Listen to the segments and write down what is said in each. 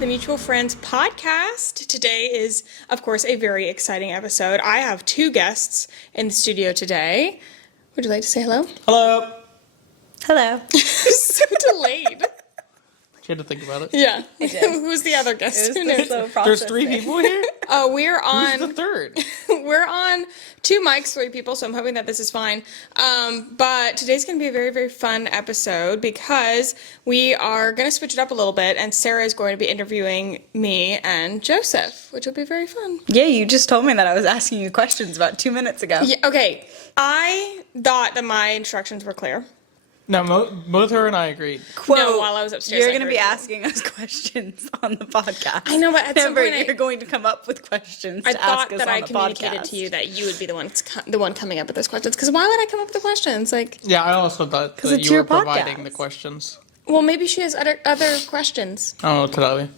the Mutual Friends podcast. Today is, of course, a very exciting episode. I have two guests in the studio today. Would you like to say hello? Hello. Hello. So delayed. You had to think about it. Yeah. Who's the other guest? Who knows? There's three people here? We're on... Who's the third? We're on two mics, three people, so I'm hoping that this is fine. But today's going to be a very, very fun episode because we are going to switch it up a little bit, and Sarah is going to be interviewing me and Joseph, which will be very fun. Yeah, you just told me that I was asking you questions about 2 minutes ago. Yeah, okay. I thought that my instructions were clear. No, both her and I agreed. No, while I was upstairs. You're going to be asking us questions on the podcast. I know, but at some point you're going to come up with questions I to thought ask us that on I the communicated podcast. to you that you would be the one coming up with those questions. Because why would I come up with the questions? Like, Yeah, I also thought that it's you were your providing podcast. the questions. well, maybe she has other questions. I don't know what to tell you.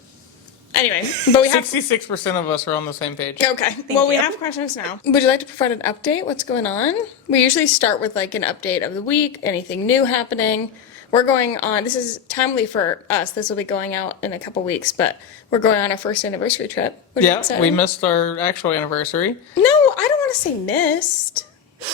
Anyway, but we have... 66% of us are on the same page. Okay. Well, we have questions now. Would you like to provide an update? What's going on? We usually start with like an update of the week, anything new happening. We're going on, this is timely for us. This will be going out in a couple weeks, but we're going on our first anniversary trip. Which is Yeah, exciting. we missed our actual anniversary. No, I don't want to say missed.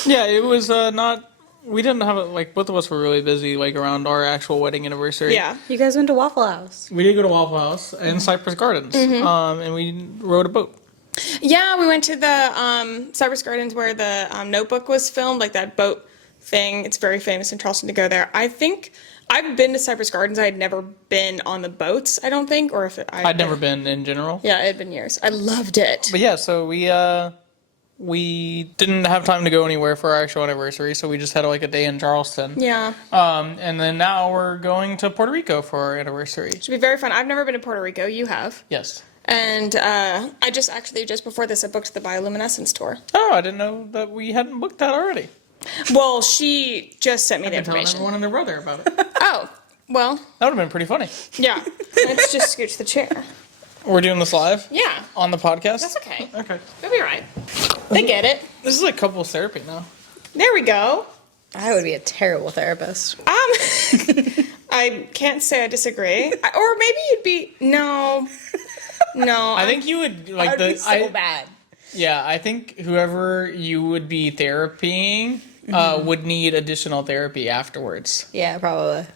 Yeah, it was not... We didn't have it, like, both of us were really busy, like, around our actual wedding anniversary. Yeah. You guys went to Waffle House. We did go to Waffle House and Cypress Gardens, and we rode a boat. Yeah, we went to the Cypress Gardens where the Notebook was filmed, like that boat thing. It's very famous in Charleston to go there. I think I've been to Cypress Gardens. I had never been on the boats, I don't think, or if I'd never been in general. Yeah, it had been years. I loved it. But yeah, so we didn't have time to go anywhere for our actual anniversary, so we just had like a day in Charleston. Yeah. And then now we're going to Puerto Rico for our anniversary. Should be very fun. I've never been to Puerto Rico. You have. Yes. And I just before this, I booked the bioluminescence tour. Oh, I didn't know that we hadn't booked that already. Well, she just sent me the I've been telling information. everyone and their brother about it. Oh, well, That would have been pretty funny. yeah. Let's just scooch the chair. We're doing this live? Yeah, On the podcast? that's okay. Okay. You'll be right. They get it. This is like couples therapy now. There we go. I would be a terrible therapist. I can't say I disagree. Or maybe you'd be no. I think you would like That would be so bad. Yeah, I think whoever you would be therapying would need additional therapy afterwards. Yeah, probably.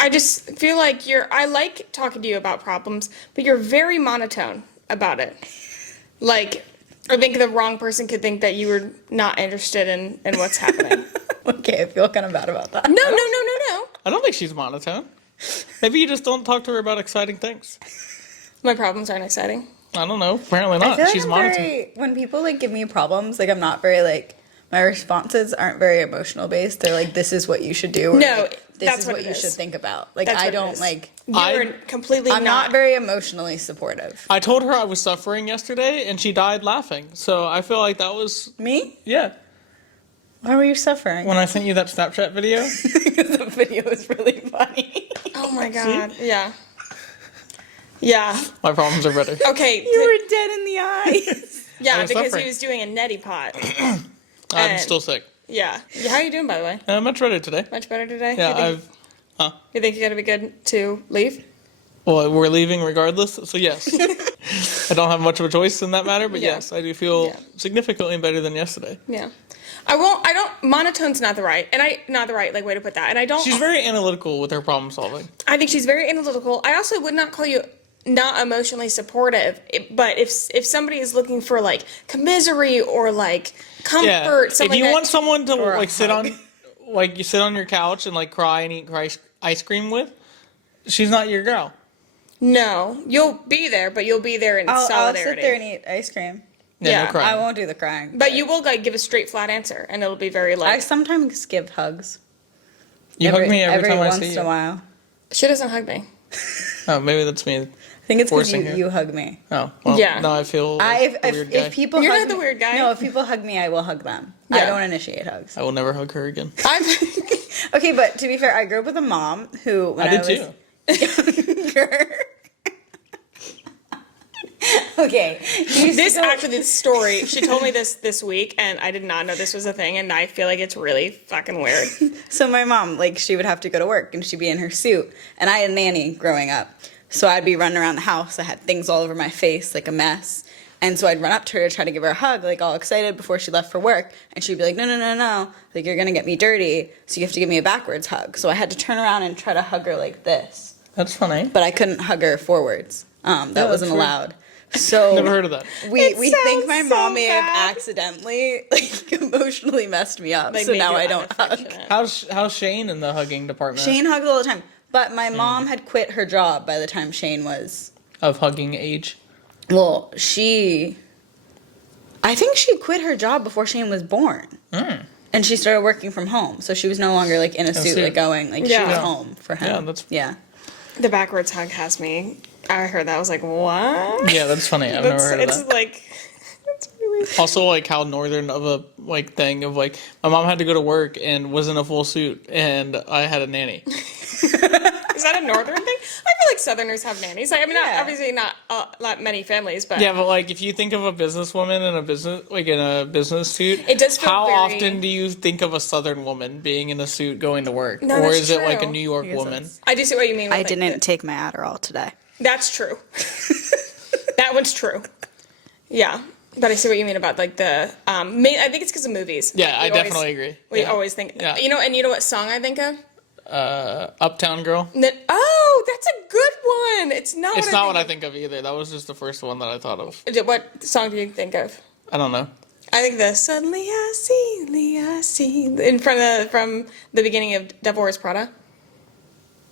I just feel like I like talking to you about problems, but you're very monotone about it. Like, I think the wrong person could think that you were not interested in what's happening. Okay, I feel kind of bad about that. No. I don't think she's monotone. Maybe you just don't talk to her about exciting things. My problems aren't exciting. I don't know. Apparently I not. feel like She's I'm monotone. when people like give me problems, like I'm not very like my responses aren't very emotional based. They're like, this is what you should do. Or, No, like, this that's is what what it you is. should think about. Like That's I what it don't is. like. You're completely I'm not very emotionally supportive. I told her I was suffering yesterday, and she died laughing. So I feel like that was... Me? Yeah. Why were you suffering? When I sent you that Snapchat video. Because the video is really funny. Oh my god. Yeah. Yeah. My problems are better. Okay. You were dead in the eyes. Yeah, I was because suffering. he was doing a neti pot. I'm And- still sick. Yeah. How are you doing, by the way? Much better today. Much better today? Yeah, You think you're gonna be good to leave? Well, we're leaving regardless, so yes. I don't have much of a choice in that matter, but Yeah. yes, I do feel Yeah. significantly better than yesterday. Yeah. Monotone's not the right like way to put that. And I don't She's very analytical with her problem solving. I think she's very analytical. I also would not call you not emotionally supportive, but if somebody is looking for like commisery or like comfort, Yeah. If something you that- want someone to Or a like sit hug. on, like you sit on your couch and like cry and eat ice cream with, she's not your girl. No, you'll be there, but you'll be there in I'll solidarity. sit there and eat ice cream. Yeah. No crying. I won't do the crying. But you will like give a straight flat answer, and it'll be very I like. sometimes give hugs. You hug me every time I once see in you. a while. She doesn't hug me. Oh, maybe that's me. I think it's because Forcing her. you hug me. Oh, well, Yeah. now I feel like a weird guy. If people You're hug not the me- weird guy. No, if people hug me, I will hug them. I Yeah. don't initiate hugs. I will never hug her again. Okay, but to be fair, I grew up with a mom who, when I I, did was too. younger. Okay. This story, she told me this week, and I did not know this was a thing, and I feel like it's really fucking weird. So my mom, like, she would have to go to work, and she'd be in her suit, and I had a nanny growing up. So I'd be running around the house. I had things all over my face, like a mess. And so I'd run up to her to try to give her a hug, like all excited before she left for work. And she'd be like, no, no, no, no. Like, you're going to get me dirty, so you have to give me a backwards hug. So I had to turn around and try to hug her like this. That's funny. But I couldn't hug her forwards. That that's wasn't weird. allowed. So Never heard of that. we think sounds my so mom may have bad. accidentally, like, emotionally messed me up. Like, So made now you I don't hug. unaffectionate. How's Shane in the hugging department? Shane hugs all the time. But my mom had quit her job by the time Shane was... Of hugging age. Well, I think she quit her job before Shane was born. And she started working from home. So she was no longer, like, in a suit, like, going. Like, she was Yeah. home for him. Yeah, that's- Yeah. The backwards hug has me. I heard that. I was like, what? Yeah, that's funny. I've never heard of It's that. like, it's really. Also, like, how northern of a, like, thing of, like, my mom had to go to work and was in a full suit, and I had a nanny. Is that a northern thing? I feel like Southerners have nannies. Like, I mean, Yeah. obviously not many families, but Yeah, but, like, if you think of a businesswoman in a business suit, It does feel how very- often do you think of a southern woman being in a suit going to work? No, or that's is it, like, a true. New York Yes, woman? that's- I do see what you mean. With, I like, didn't take my Adderall today. That's true. That one's true. Yeah. But I see what you mean about, like, the, I think it's because of movies. Yeah, Like, I we always- definitely agree. We Yeah. always think, Yeah. and you know what song I think of? Uptown Girl. Oh, that's a good one. It's not. It's not what I think of either. That was just the first one that I thought of. What song do you think of? I don't know. I think the "Suddenly I See" in front of from the beginning of Devil Wears Prada.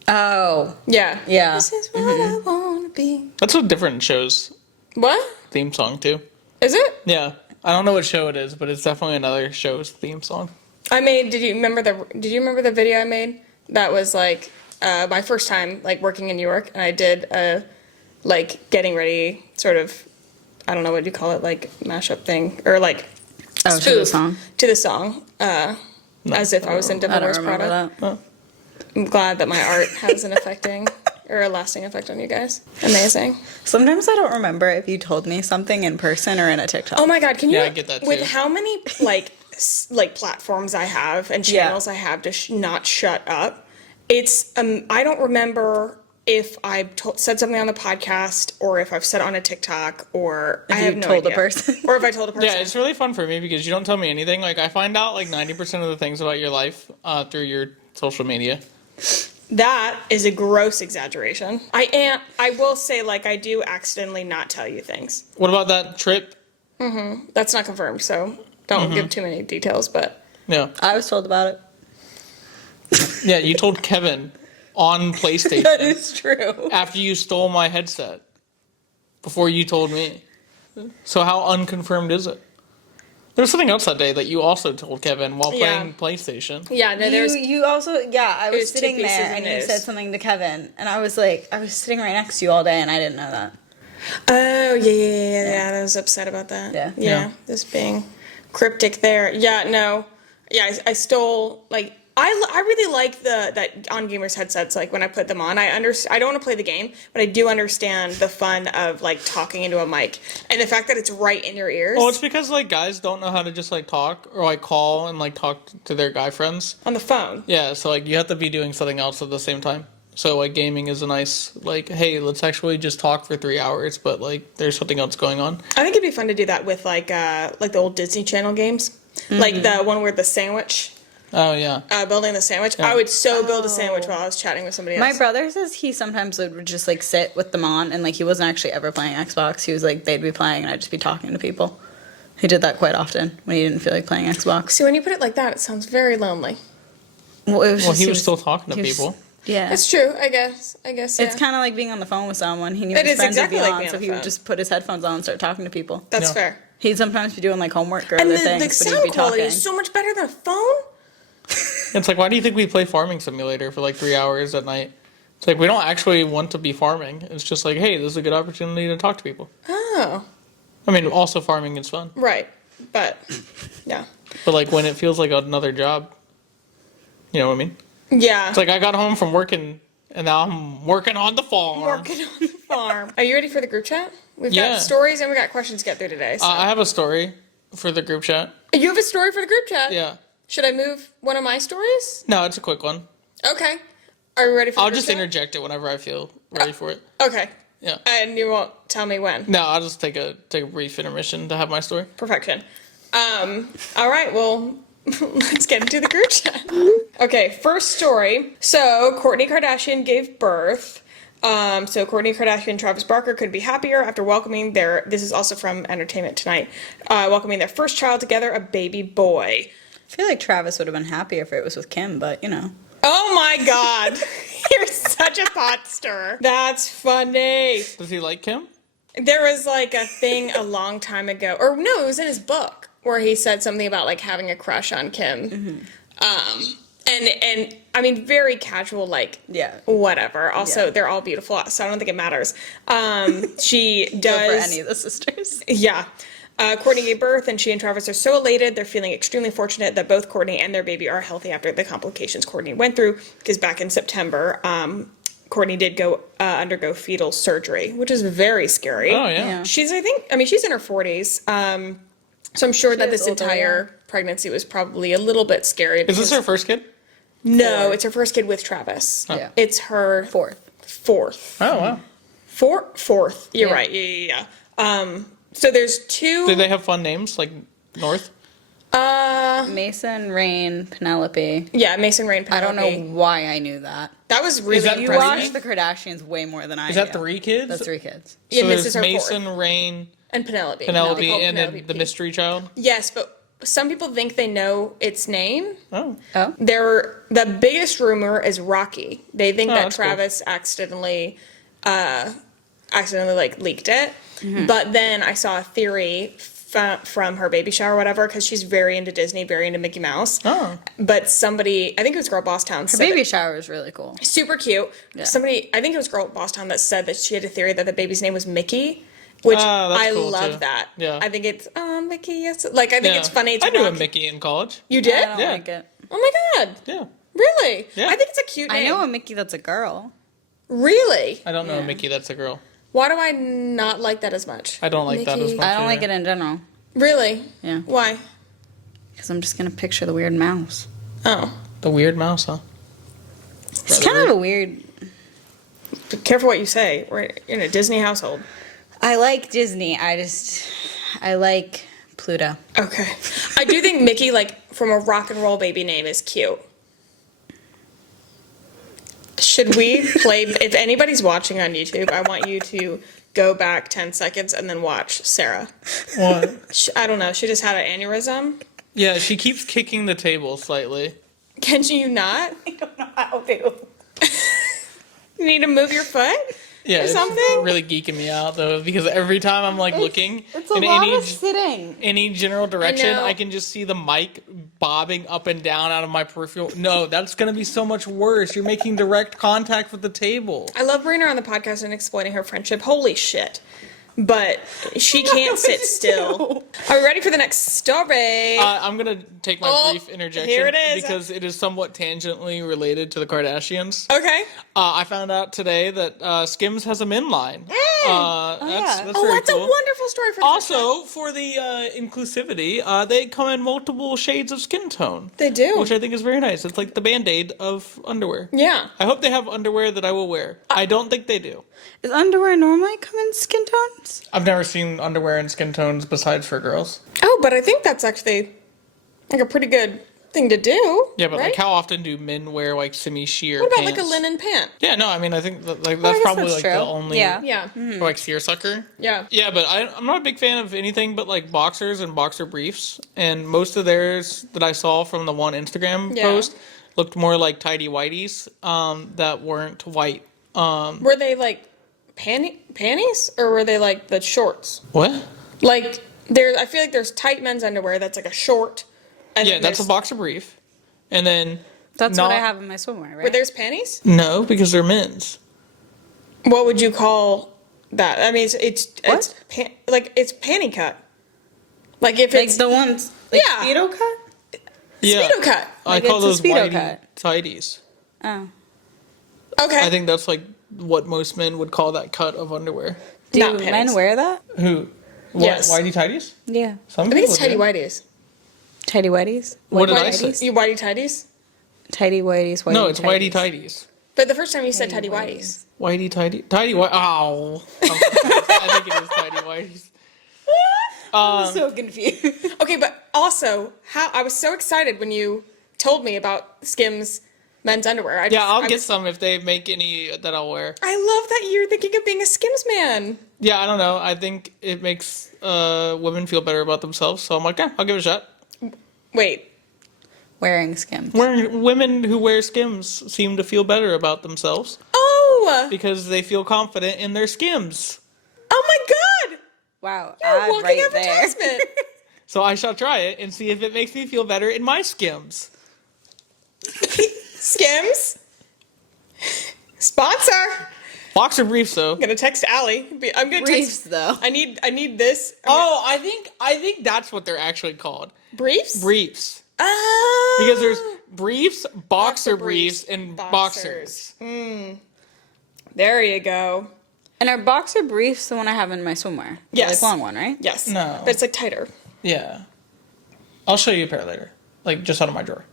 Oh. Yeah. Yeah. This is what I wanna be. That's a different show's What theme song, too. is it? Yeah. I don't know what show it is, but it's definitely another show's theme song. I made. Did you remember the video I made? That was like my first time like working in New York, and I did a like getting ready sort of. I don't know what you call it, like mashup thing or like Oh, to the spoof song? to the song, as if I was in Devil I don't Wears remember Prada. that. I'm glad that my art has an affecting or a lasting effect on you guys. Amazing. Sometimes I don't remember if you told me something in person or in a TikTok. Oh my God, can you? Yeah, I get that With too. how many like like platforms I have and Yeah. channels I have to not shut up, it's I don't remember if I said something on the podcast or if I've said it on a TikTok or I you have no told a idea. person. Or if I told a person. Yeah, it's really fun for me because you don't tell me anything. Like, I find out, like, 90% of the things about your life through your social media. That is a gross exaggeration. I will say, like, I do accidentally not tell you things. What about that trip? That's not confirmed, so don't give too many details, but Yeah. I was told about it. Yeah, you told Kevin on PlayStation That is true. after you stole my headset before you told me. So how unconfirmed is it? There was something else that day that you also told Kevin while Yeah. playing PlayStation. yeah, no, there's You also, yeah, I was was two sitting pieces there of and you news. said something to Kevin, and I was like, I was sitting right next to you all day and I didn't know that. Oh, yeah. I was upset about that. Yeah. Yeah. Just being cryptic there. Yeah, no. Yeah, I stole, like, I really like that on gamers headsets, like, when I put them on. I don't want to play the game, but I do understand the fun of, like, talking into a mic. And the fact that it's right in your ears. Well, it's because, like, guys don't know how to just, like, talk or, like, call and, like, talk to their guy friends. on the phone. Yeah, so, like, you have to be doing something else at the same time. So, like, gaming is a nice, like, hey, let's actually just talk for 3 hours, but, like, there's something else going on. I think it'd be fun to do that with, like the old Disney Channel games. Like the one where the sandwich, Oh, yeah. building the sandwich. I would build a sandwich while I was chatting with somebody else. My brother says he sometimes would just like sit with them on and like he wasn't actually ever playing Xbox. He was like, they'd be playing and I'd just be talking to people. He did that quite often when he didn't feel like playing Xbox. See, when you put it like that, it sounds very lonely. Well, it was Well, just, he was still talking to he was- people. Yeah. That's true, I guess. Yeah. It's kind of like being on the phone with someone. He knew It his is friends exactly would be like on, being so on the he would phone. just put his headphones on and start talking to people. That's Yeah. fair. He'd sometimes be doing like homework or And other the things, but sound he'd be quality talking. is so much better than a phone. It's like, why do you think we play Farming Simulator for, like, 3 hours at night? It's like, we don't actually want to be farming. It's just like, hey, this is a good opportunity to talk to people. Oh, I mean, also farming is fun. right. But, yeah. But, like, when it feels like another job, you know what I mean? Yeah. It's like I got home from working, and now I'm working on the farm. working on the farm. Are you ready for the group chat? We've Yeah. got stories and we got questions to get through today. So. I have a story for the group chat. You have a story for the group chat? Yeah. Should I move one of my stories? No, it's a quick one. Okay. Are you ready for the I'll group just chat? interject it whenever I feel ready for it. Okay. Yeah. And you won't tell me when. No, I'll just take a brief intermission to have my story. Perfection. All right, well, let's get into the group chat. Okay, first story. So, Kourtney Kardashian gave birth. So, Kourtney Kardashian and Travis Barker couldn't be happier after welcoming this is also from Entertainment Tonight, welcoming their first child together, a baby boy. I feel like Travis would have been happier if it was with Kim, but you know. Oh my God. You're such a pot stirrer. That's funny. Does he like Kim? There was like a thing a long time ago, or no, it was in his book where he said something about like having a crush on Kim. Mm-hmm. And I mean, very casual, like, whatever. Also, they're all beautiful, so I don't think it matters. She does. Go for any of the sisters. Yeah. Kourtney gave birth, and she and Travis are so elated. They're feeling extremely fortunate that both Kourtney and their baby are healthy after the complications Kourtney went through. Because back in September, Kourtney did go undergo fetal surgery, which is very scary. Oh, yeah. She's in her 40s. So I'm sure that this entire pregnancy was probably a little bit scary. Is this her first kid? No, it's her first kid with Travis. Oh. Yeah. It's her fourth. Oh, wow. Fourth. You're right. Yeah. So there's two. Did they have fun names, like North? Mason, Rain, Penelope. Yeah, Mason, Rain, I Penelope. don't know why I knew that. That was really that You impressive. watch the Kardashians way more than I do. Is that 3 kids? That's 3 kids. Yeah, So this there's is her Mason, fourth. Rain, And Penelope. Penelope, They call and Penelope then the P. mystery child? Yes, but some people think they know its name. Oh. Oh. The biggest rumor is Rocky. They think that that's cool. Travis accidentally like leaked it. Mm-hmm. But then I saw a theory from her baby shower or whatever, because she's very into Disney, very into Mickey Mouse. Oh. But somebody, I think it was Girl Boss Town, Her said baby shower is really cool. super cute. Yeah. Somebody, I think it was Girl Boss Town, that said that she had a theory that the baby's name was Mickey. Which that's I cool, love too. that. Yeah. I think it's Mickey. Yes, like I think it's funny. It's I knew a Rocky. Mickey in college. You did? I don't Yeah. like it. Oh my God! Yeah. Really? Yeah. I think it's a cute name. I know a Mickey that's a girl. Really? I don't know a Yeah. Mickey that's a girl. Why do I not like that as much? I don't like that as Mickey. much. I don't like either. it in general. Really? Yeah. Why? Because I'm just going to picture the weird mouse. Oh. The weird mouse, huh? It's kind of a weird... Be careful what you say. We're in a Disney household. I like Disney. I like Pluto. Okay. I do think Mickey, like, from a rock and roll baby name, is cute. Should we play... If anybody's watching on YouTube, I want you to go back 10 seconds and then watch Sarah. What? I don't know. She just had an aneurysm. Yeah, she keeps kicking the table slightly. Can you not? I don't know how to. You need to move your foot? Yeah, Or it's something? really geeking me out though, because every time I'm like looking It's a in lot any of sitting. any general direction, know. I can just see the mic bobbing up and down out of my peripheral. No, that's gonna be so much worse. You're making direct contact with the table. I love bringing her on the podcast and exploiting her friendship. Holy shit. But she can't sit still. Are we ready for the next story? I'm gonna take my Oh, brief interjection here it is. because it is somewhat tangentially related to the Kardashians. Okay. I found out today that Skims has a men line. yeah. That's Oh, very that's cool. a wonderful story for the first time. Also, for the inclusivity, they come in multiple shades of skin tone. They do. Which I think is very nice. It's like the Band-Aid of underwear. Yeah. I hope they have underwear that I will wear. I don't think they do. Does underwear normally come in skin tones? I've never seen underwear in skin tones besides for girls. Oh, but I think that's actually like a pretty good thing to do. Yeah, but right? like how often do men wear like semi-sheer What about pants? like a linen pant? Yeah, no, I mean I think that, like I that's guess probably that's like true. the only Yeah. Yeah. or, like seersucker. Yeah. Yeah, but I'm not a big fan of anything but like boxers and boxer briefs, and most of theirs that I saw from the one Instagram Yeah. post looked more like tidy whities that weren't white. Were they like panties or were they like the shorts? What? Like I feel like there's tight men's underwear that's like a short. And Yeah, then that's a there's- boxer brief, and then That's not, what I have in my swimwear, right? Were there's panties? No, because they're men's. What would you call that? I mean, it's What? it's panty cut. Like if like it's the ones, like Yeah. Speedo cut? Yeah, Speedo cut. I Like, call it's a those Speedo whitey cut. tidies. Oh. Okay. I think that's like what most men would call that cut of underwear. Do Not men panties. wear that? Who? Yes. Whitey tidies? Yeah. Some I think it's people tidy do. whities. Tidy whities? What did Whitey I say? tighties? You whitey tidies? Tidy whities, whitey No, it's tighties. whitey tidies. But the first time you said tidy whities. Whitey tidy white. Oh, I think it is tidy whities. I'm so confused. Okay, but also, how I was so excited when you told me about Skims men's underwear. I'll get some if they make any that I'll wear. I love that you're thinking of being a Skims man. Yeah, I don't know. I think it makes women feel better about themselves. So I'm like, yeah, I'll give it a shot. Wait. Wearing Skims. Women who wear Skims seem to feel better about themselves Oh! because they feel confident in their Skims. Oh my god! Wow. You're a walking right advertisement. there. So I shall try it and see if it makes me feel better in my Skims. Skims? Sponsor! Boxer briefs, though. I'm gonna text Allie. I'm gonna Briefs, text. though. I need this. Oh, I think that's what they're actually called. Briefs? Briefs. Oh. Because there's briefs, boxer briefs, and boxers. There you go. And are boxer briefs the one I have in my swimwear? Yes. Like long one, right? Yes. No. But it's like tighter. Yeah. I'll show you a pair later. Like, just out of my drawer.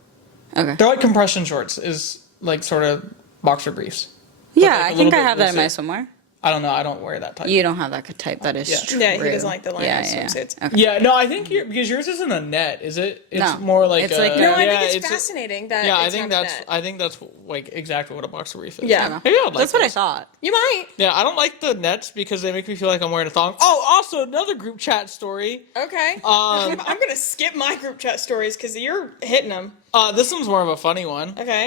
Okay. They're like compression shorts, is like sort of boxer briefs. Yeah, like, a I little think I bit have that in my looser. swimwear. I don't know. I don't wear that type. You don't have that type. That is Yeah. true. Yeah, he doesn't like the liner swimsuits. Okay. Yeah, no, I think because yours isn't a net, is it? It's No. more like It's like No, I yeah, think it's fascinating that Yeah, it's I think not a that's net. I think that's like exactly what a boxer brief is. Yeah. Maybe I would like That's what I those. thought. You might. Yeah, I don't like the nets because they make me feel like I'm wearing a thong. Oh, also another group chat story. Okay. I'm gonna skip my group chat stories because you're hitting them. This one's more of a funny one. Okay.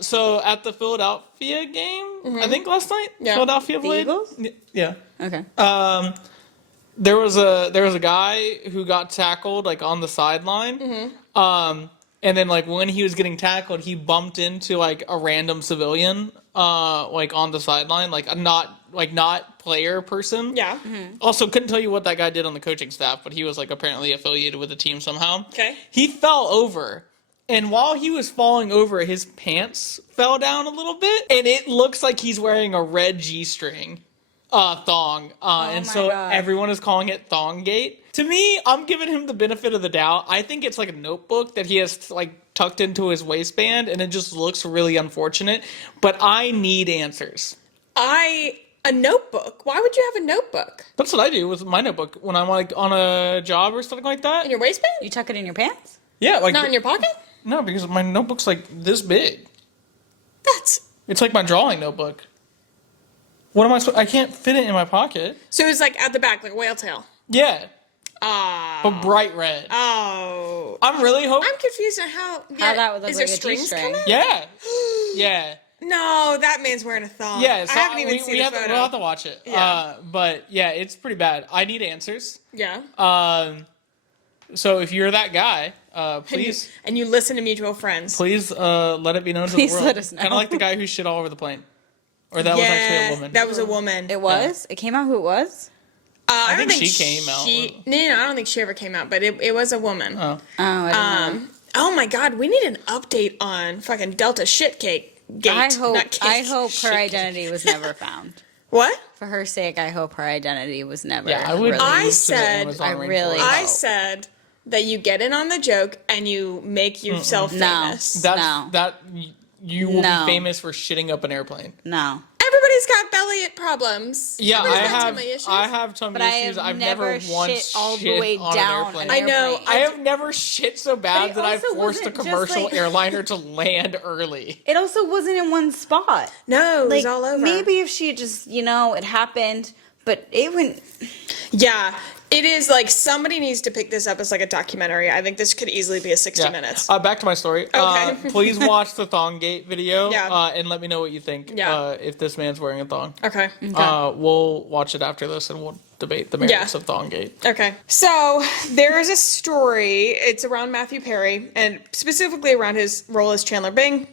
So at the Philadelphia game, I think last night, Yeah. Philadelphia The played. Eagles? Yeah. Okay. There was a guy who got tackled like on the sideline. And then like when he was getting tackled, he bumped into like a random civilian like on the sideline, like a not player person. Yeah. Also, couldn't tell you what that guy did on the coaching staff, but he was like apparently affiliated with the team somehow. Okay. He fell over. And while he was falling over, his pants fell down a little bit, and it looks like he's wearing a red G-string thong. And my so God. everyone is calling it Thonggate. To me, I'm giving him the benefit of the doubt. I think it's like a notebook that he has like tucked into his waistband, and it just looks really unfortunate. But I need answers. A notebook? Why would you have a notebook? That's what I do with my notebook when I'm like on a job or something like that. In your waistband? You tuck it in your pants? Yeah, like Not in your pocket? no, because my notebook's like this big. That's... It's like my drawing notebook. What am I supposed? I can't fit it in my pocket. So it's like at the back, like a whale tail. Yeah, Ah. but bright red. Oh. I'm really hoping. I'm confused on how... How that would look is like there a strings G-string. coming? Yeah, yeah, No, that man's wearing a thong. yeah. So I haven't even seen we the have photo. we'll have to watch it. Yeah. But yeah, it's pretty bad. I need answers. Yeah. So if you're that guy, please, And you listen to mutual friends. please let it be known to Please the world. let us know. Kind of like the guy who shit all over the plane, or that was actually a woman. That was a woman. It was? It came out who it was? I don't think she came out. No, I don't think she ever came out, but it was a woman. Oh. Oh, I don't know. Oh my god, we need an update on fucking Delta shit cake gate. I not cake. hope Shit. her identity was never found. What? For her sake, I hope her identity was never. Yeah, I would. Really. I move to the said- Amazon I really- rainforest. I said that you get in on the joke and you make yourself No. famous. That's No. that you will No. be famous for shitting up an airplane. No. Everybody's got belly problems. Yeah, Everybody's I got have. tummy issues. I have tummy But I issues. have I've never never once shit all the shit way on down an airplane. an I know. airplane. I have never shit so But bad it that I also forced a wasn't just commercial like- airliner to land early. It also wasn't in one spot. No, it was Like, all over. maybe if she had just, it happened, but it went. Yeah, it is like somebody needs to pick this up as like a documentary. I think this could easily be a 60 minutes. Back to my story. Okay. Please watch the Thonggate video. Yeah. And let me know what you think. Yeah. If this man's wearing a thong. Okay. We'll watch it after this and we'll debate the merits Yeah. of Thonggate. Okay. So there is a story. It's around Matthew Perry and specifically around his role as Chandler Bing.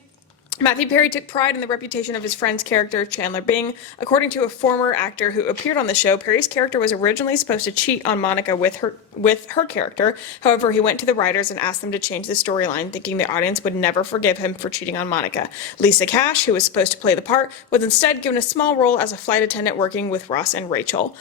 Matthew Perry took pride in the reputation of his friend's character, Chandler Bing. According to a former actor who appeared on the show, Perry's character was originally supposed to cheat on Monica with her character. However, he went to the writers and asked them to change the storyline, thinking the audience would never forgive him for cheating on Monica. Lisa Cash, who was supposed to play the part, was instead given a small role as a flight attendant working with Ross and Rachel.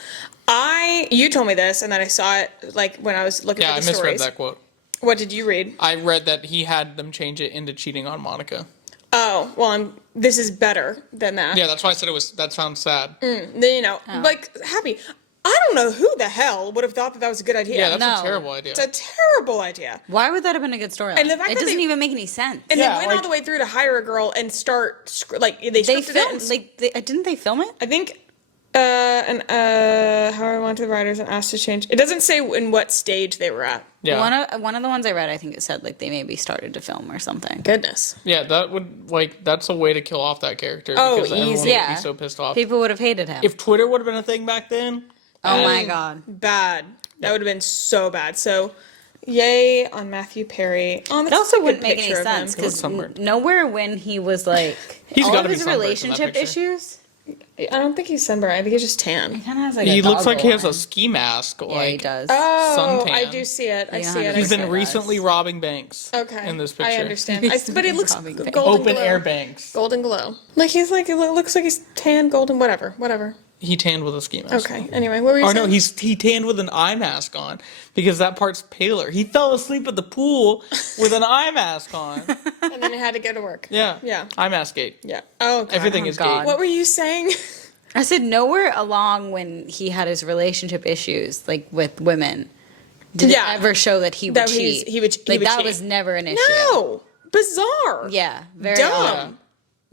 You told me this, and then I saw it like when I was looking Yeah, I for the misread stories. that quote. What did you read? I read that he had them change it into cheating on Monica. Oh, well, this is better than that. Yeah, that's why I said that sounds sad. Like, happy. I don't know who the hell would have thought that was a good idea. Yeah, that's No. a terrible idea. It's a terrible idea. Why would that have been a good storyline? And the fact it that doesn't they- even make any sense. And Yeah, they went all the way through to hire a girl and start, like, they they scripted it. filmed, And, didn't they film it? I think, how I went to the writers and asked to change. It doesn't say in what stage they were at. Yeah. One of the ones I read, I think it said like they maybe started to film or something. Goodness. Yeah, that would, that's a way to kill off that character. Oh, because everyone easy. would Yeah. be so pissed off. People would have hated him. If Twitter would have been a thing back then, oh my god. Bad. That would have been so bad. So, yay on Matthew Perry. Oh, It that's also a good wouldn't make any picture of him. sense He looks because sunburned. nowhere when he was like He's all gotta of be his sunburned in that relationship picture. issues. I don't think he's sunburned. I think he's just tan. Kind of has like he a looks like he has a goggle ski mask. on. Like, Yeah, he does. Oh, suntan. I do see it. I Yeah, see it. He's I been see it. recently robbing banks. Okay. In this picture. I understand. But it looks Robbing banks. golden Open glow. air banks. Golden glow. Like it looks like he's tan, golden, whatever. He tanned with a ski mask. Okay. Anyway, what were you Or saying? no, he tanned with an eye mask on because that part's paler. He fell asleep at the pool with an eye mask on. And then he had to go to work. Yeah. Yeah. Eye mask gate. Yeah. Oh, God. Everything Oh, is God. gate. What were you saying? I said nowhere along when he had his relationship issues, like with women, did Yeah. it ever show that he would That cheat. he would like that cheat. was never an issue. No. Bizarre. Yeah. Very odd.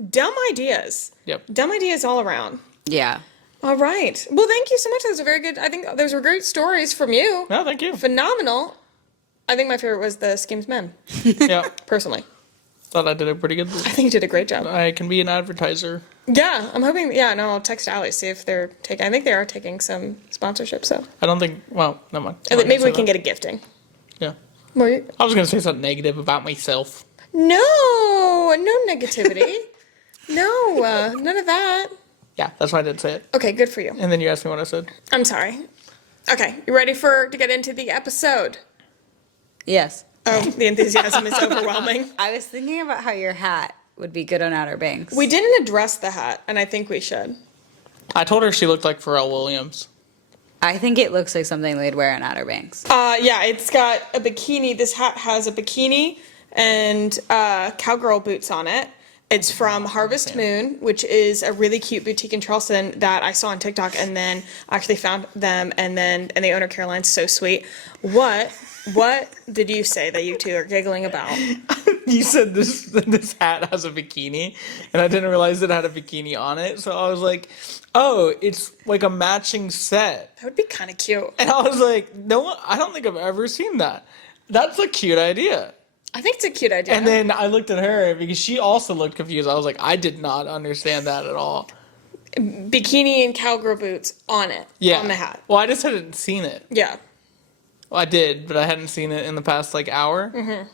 Dumb ideas. Yep. Dumb ideas all around. Yeah. All right. Well, thank you so much. That was a very good. I think those were great stories from you. No, thank you. Phenomenal. I think my favorite was the Skims Men, Yeah. personally. Thought I did a pretty good. I think you did a great job. I can be an advertiser. Yeah, I'm hoping. Yeah, no, I'll text Allie, see if they're taking. I think they are taking some sponsorship, so I don't think. Well, never mind. maybe we can get a gifting. Yeah. More, I was gonna say something negative about myself. no negativity. No, none of that. Yeah, that's why I did say it. Okay, good for you. And then you asked me what I said. I'm sorry. Okay, you ready to get into the episode? Yes. Oh, the enthusiasm is overwhelming. I was thinking about how your hat would be good on Outer Banks. We didn't address the hat, and I think we should. I told her she looked like Pharrell Williams. I think it looks like something they'd wear on Outer Banks. Yeah, it's got a bikini. This hat has a bikini and cowgirl boots on it. It's from Harvest Moon, which is a really cute boutique in Charleston that I saw on TikTok, and then actually found them, and the owner Caroline's so sweet. What did you say that you two are giggling about? You said this hat has a bikini, and I didn't realize it had a bikini on it. So I was like, "Oh, it's like a matching set." That would be kind of cute. And I was like, "No, I don't think I've ever seen that. That's a cute idea." I think it's a cute idea. And then I looked at her because she also looked confused. I was like, I did not understand that at all. Bikini and cowgirl boots on it. Yeah. On the hat. Well, I just hadn't seen it. Yeah. Well, I did, but I hadn't seen it in the past hour. Mm-hmm.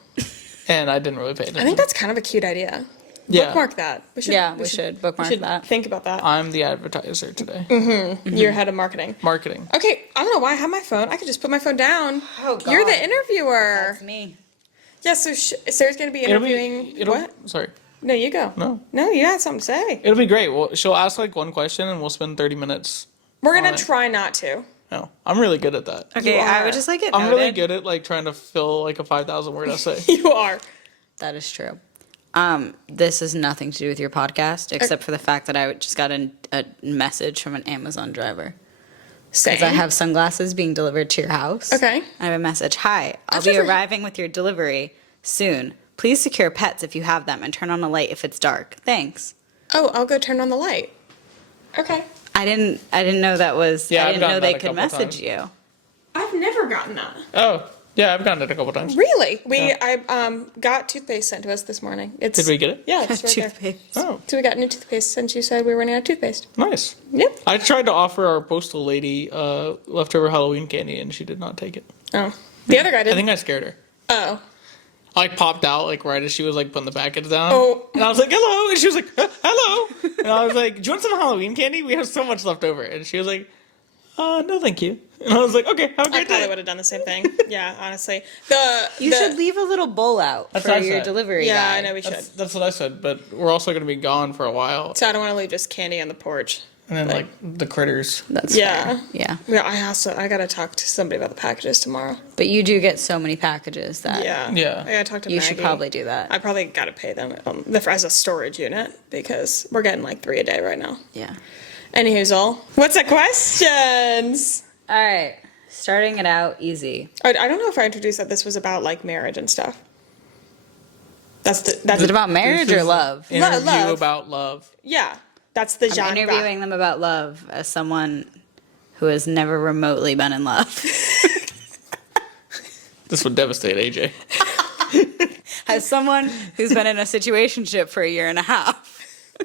And I didn't really pay attention. I think that's kind of a cute idea. Yeah. Bookmark that. We should bookmark that. Think about that. I'm the advertiser today. You're head of marketing. Marketing. Okay, I don't know why I have my phone. I could just put my phone down. Oh, God. You're the interviewer. That's me. Yeah, so Sarah's going to be interviewing. What? Sorry. No, you go. No. No, you had something to say. It'll be great. Well, she'll ask one question and we'll spend 30 minutes. We're going on to it. try not to. No, I'm really good at that. Okay, You I are. would just like it I'm noted. really good at trying to fill a 5,000 word essay. You are. That is true. This has nothing to do with your podcast, except for the fact that I just got a message from an Amazon driver. Same. Because I have sunglasses being delivered to your house. Okay. I have a message. Hi, I'll After be for- arriving with your delivery soon. Please secure pets if you have them and turn on a light if it's dark. Thanks. Oh, I'll go turn on the light. Okay. I didn't know that was. Yeah, I I've didn't know gotten they that a could couple message times. you. I've never gotten that. Oh, yeah, I've gotten it a couple times. Really? I got toothpaste sent to us this morning. Did we get it? Yeah, it's right there. Toothpaste. Oh, So we got new toothpaste since you said we were running out of toothpaste. nice. Yep. I tried to offer our postal lady leftover Halloween candy, and she did not take it. Oh. The other guy did. I think I scared her. Oh. I popped out right as she was putting the packets down. Oh. And I was like, hello. And she was like, hello. And I was like, do you want some Halloween candy? We have so much left over. And she was like, no, thank you. And I was like, okay, have a I great probably day. would have done the same thing. Yeah, honestly. You should leave a little bowl out That's for what I your said. delivery Yeah, guy. I know we should. That's what I said, but we're also going to be gone for a while. So I don't want to leave just candy on the porch. And then like the critters. That's Yeah. fair. Yeah. Yeah, I gotta talk to somebody about the packages tomorrow. But you do get so many packages that Yeah. Yeah. I gotta talk to you Maggie. should probably do that. I probably gotta pay them as a storage unit because we're getting like 3 a day right now. Yeah. Anywho's what's the questions? All right. Starting it out easy. I don't know if I introduced that this was about like marriage and stuff. That's Is it about marriage This or is love? Interview Love. about love. yeah. That's the I'm genre. interviewing them about love as someone who has never remotely been in love. This would devastate AJ. As someone who's been in a situationship for 1.5 years,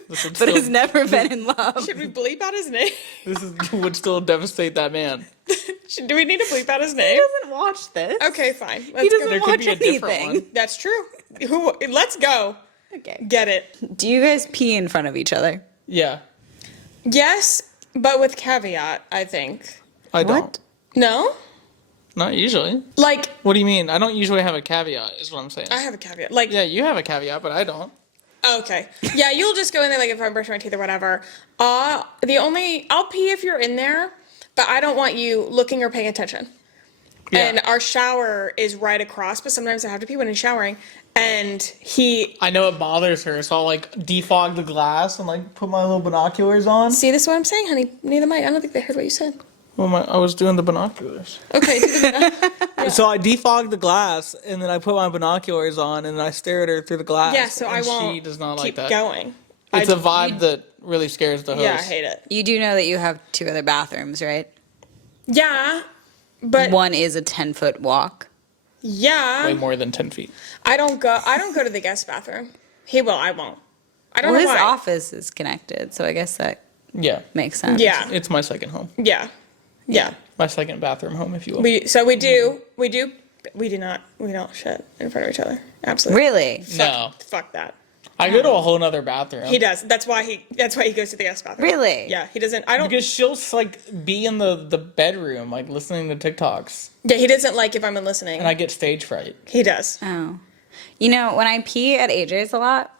This would but still, has never been in love. Should we bleep out his name? would still devastate that man. Do we need to bleep out his He name? doesn't watch this. Okay, fine. He Let's doesn't go. There could watch be a different anything. one. That's true. Let's go. Okay. Get it. Do you guys pee in front of each other? Yeah. Yes, but with caveat, I think. I don't. What? No? Not usually. Like, What do you mean? I don't usually have a caveat, is what I'm saying. I have a caveat. Like, Yeah, you have a caveat, but I don't. okay. Yeah, you'll just go in there, like, if I'm brushing my teeth or whatever. I'll pee if you're in there, but I don't want you looking or paying attention. Yeah. And our shower is right across, but sometimes I have to pee when I'm showering. And I know it bothers her, so I'll like defog the glass and like put my little binoculars on. see, this is what I'm saying, honey. Neither might. I don't think they heard what you said. Well, I was doing the binoculars. Okay. So I defog the glass and then I put my binoculars on and then I stare at her through the glass. Yeah, so I and won't She does not like keep that. going. It's a vibe that really scares the host. Yeah, I hate it. You do know that you have 2 other bathrooms, right? Yeah, but One is a 10-foot walk. yeah. Way more than 10 feet. I don't go to the guest bathroom. He will, I won't. I don't Well, know his why. office is connected, so I guess that Yeah. makes sense. Yeah. It's my second home. Yeah. Yeah. My second bathroom home, if you will. We don't shit in front of each other. Absolutely. Really? No. Fuck that. I go to a whole nother bathroom. He does. That's why he goes to the guest bathroom. Really? Yeah, he doesn't. I don't. Because she'll like be in the bedroom, like listening to TikToks. Yeah, he doesn't like if I'm in listening. And I get stage fright. He does. Oh. You know, when I pee at AJ's a lot,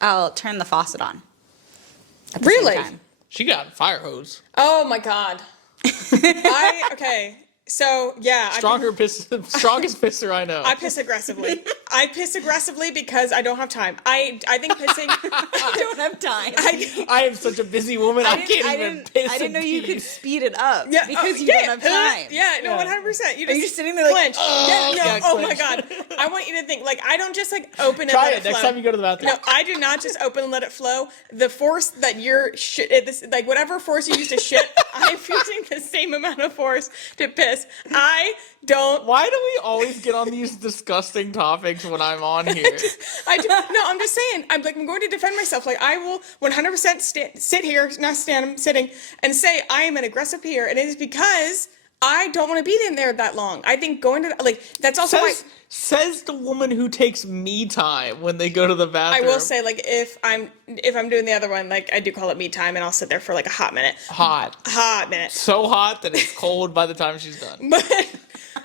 I'll turn the faucet on. At the same Really? time. She got a fire hose. Oh my god. Okay. So yeah, Strongest pisser I know. I piss aggressively. I piss aggressively because I don't have time. I think pissing. I don't have time. I am such a busy woman. I can't even piss. I didn't know you could speed it up Yeah, because you yeah, don't have time. Yeah, no, Yeah. 100%. You Are just you sitting there like, clench. Yeah, no, yeah, oh my clench. god. I want you to think like I don't just like open and Try let it it next flow. time you go to the bathroom. No, I do not just open and let it flow. The force that you're like whatever force you use to shit, I'm using the same amount of force to piss. I don't. Why do we always get on these disgusting topics when I'm on here? I do, no, I'm just saying. I'm going to defend myself. Like I will 100% sit here, not stand. I'm sitting and say I am an aggressive peer, and it is because I don't want to be in there that long. I think going to that's also why. Says the woman who takes me time when they go to the I bathroom. will say, like, if I'm doing the other one, like, I do call it me time, and I'll sit there for like a hot minute. Hot Minute. So hot that it's cold by the time she's done.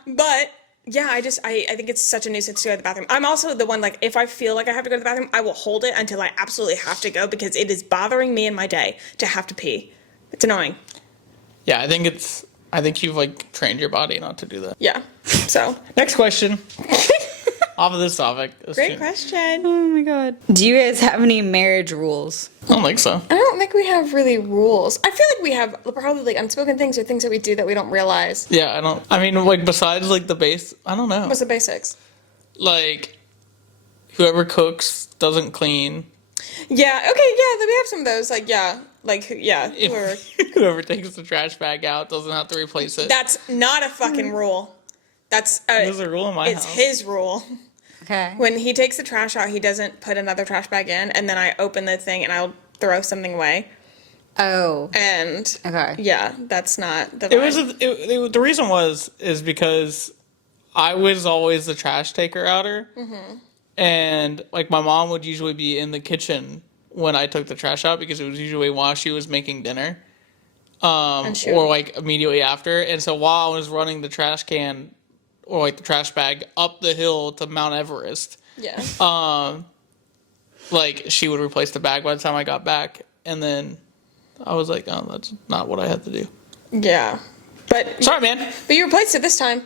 But yeah, I think it's such a nuisance to go to the bathroom. I'm also the one, like, if I feel like I have to go to the bathroom, I will hold it until I absolutely have to go because it is bothering me in my day to have to pee. It's annoying. Yeah, I think you've like trained your body not to do that. Yeah. So Next question. Off of this topic. great question. oh my god. Do you guys have any marriage rules? I don't think so. I don't think we have really rules. I feel like we have probably like unspoken things or things that we do that we don't realize. Yeah, I mean, like, besides, like, the base, I don't know. What's the basics? Like, whoever cooks doesn't clean. Yeah. Okay. Yeah. We have some of those. Like yeah. Like yeah. Whoever takes the trash bag out doesn't have to replace it. That's not a fucking rule. That's There's a rule in my it's house. his rule. Okay. When he takes the trash out, he doesn't put another trash bag in, and then I open the thing and I'll throw something away. Oh. And Okay. yeah, that's not the The reason is because I was always the trash taker outer. Mm-hmm. And, like, my mom would usually be in the kitchen when I took the trash out because it was usually while she was making dinner. Or, like, immediately after. And so while I was running the trash can or, like, the trash bag up the hill to Mount Everest, yeah. like, she would replace the bag by the time I got back. And then I was like, oh, that's not what I had to do. Yeah. But Sorry, man. But you replaced it this time.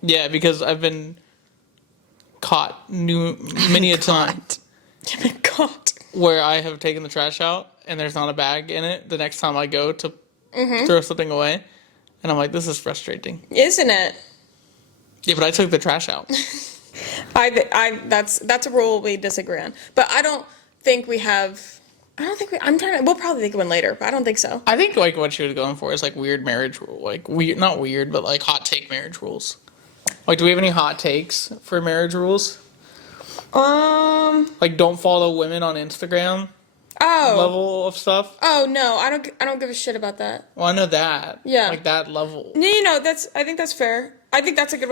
Yeah, because I've been caught many a time You've been caught. where I have taken the trash out and there's not a bag in it the next time I go to throw something away. And I'm like, this is frustrating. Isn't it? Yeah, but I took the trash out. That's a rule we disagree on. But I don't think we have. We'll probably think of one later, but I don't think so. I think like what she was going for is like weird marriage rule, like weird, not weird, but like hot take marriage rules. Like, do we have any hot takes for marriage rules? Like, don't follow women on Instagram. Oh. Level of stuff. Oh no, I don't give a shit about that. Well, I know that. Yeah. Like that level. No, I think that's fair. I think that's a good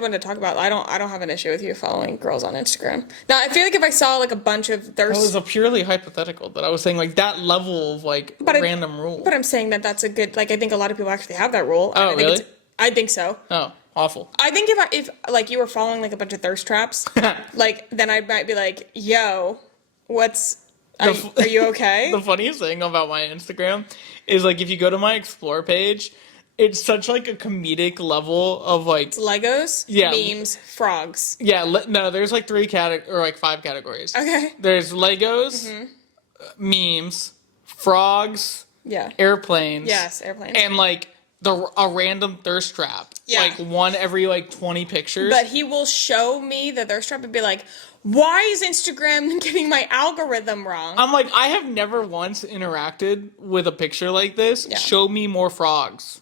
one to talk about. I don't have an issue with you following girls on Instagram. Now, I feel like if I saw like a bunch of That was a purely hypothetical that I was saying, like that level of like random rule. But I'm saying that's a good, like, I think a lot of people actually have that rule. Oh, really? I think so. Oh, awful. I think if like you were following like a bunch of thirst traps, like then I might be like, yo, are you okay? The funniest thing about my Instagram is like if you go to my explore page, it's such like a comedic level of like Legos, memes, frogs. Yeah, no, there's like 5 categories. Okay. There's Legos, memes, frogs, airplanes. Yes, airplanes. And like a random thirst trap. Yeah. Like one every like 20 pictures. But he will show me the thirst trap and be like, why is Instagram getting my algorithm wrong? I'm like, I have never once interacted with a picture like this. Yeah. Show me more frogs.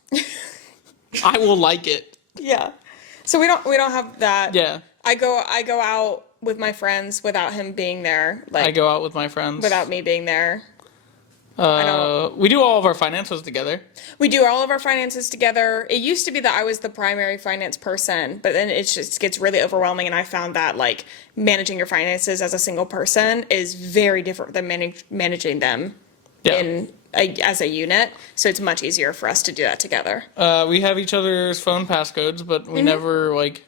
I will like it. Yeah. So we don't have that. Yeah. I go out with my friends without him being there. Like I go out with my friends without me being there. We do all of our finances together. We do all of our finances together. It used to be that I was the primary finance person, but then it just gets really overwhelming. And I found that like managing your finances as a single person is very different than managing them as a unit. So it's much easier for us to do that together. We have each other's phone passcodes, but we never like,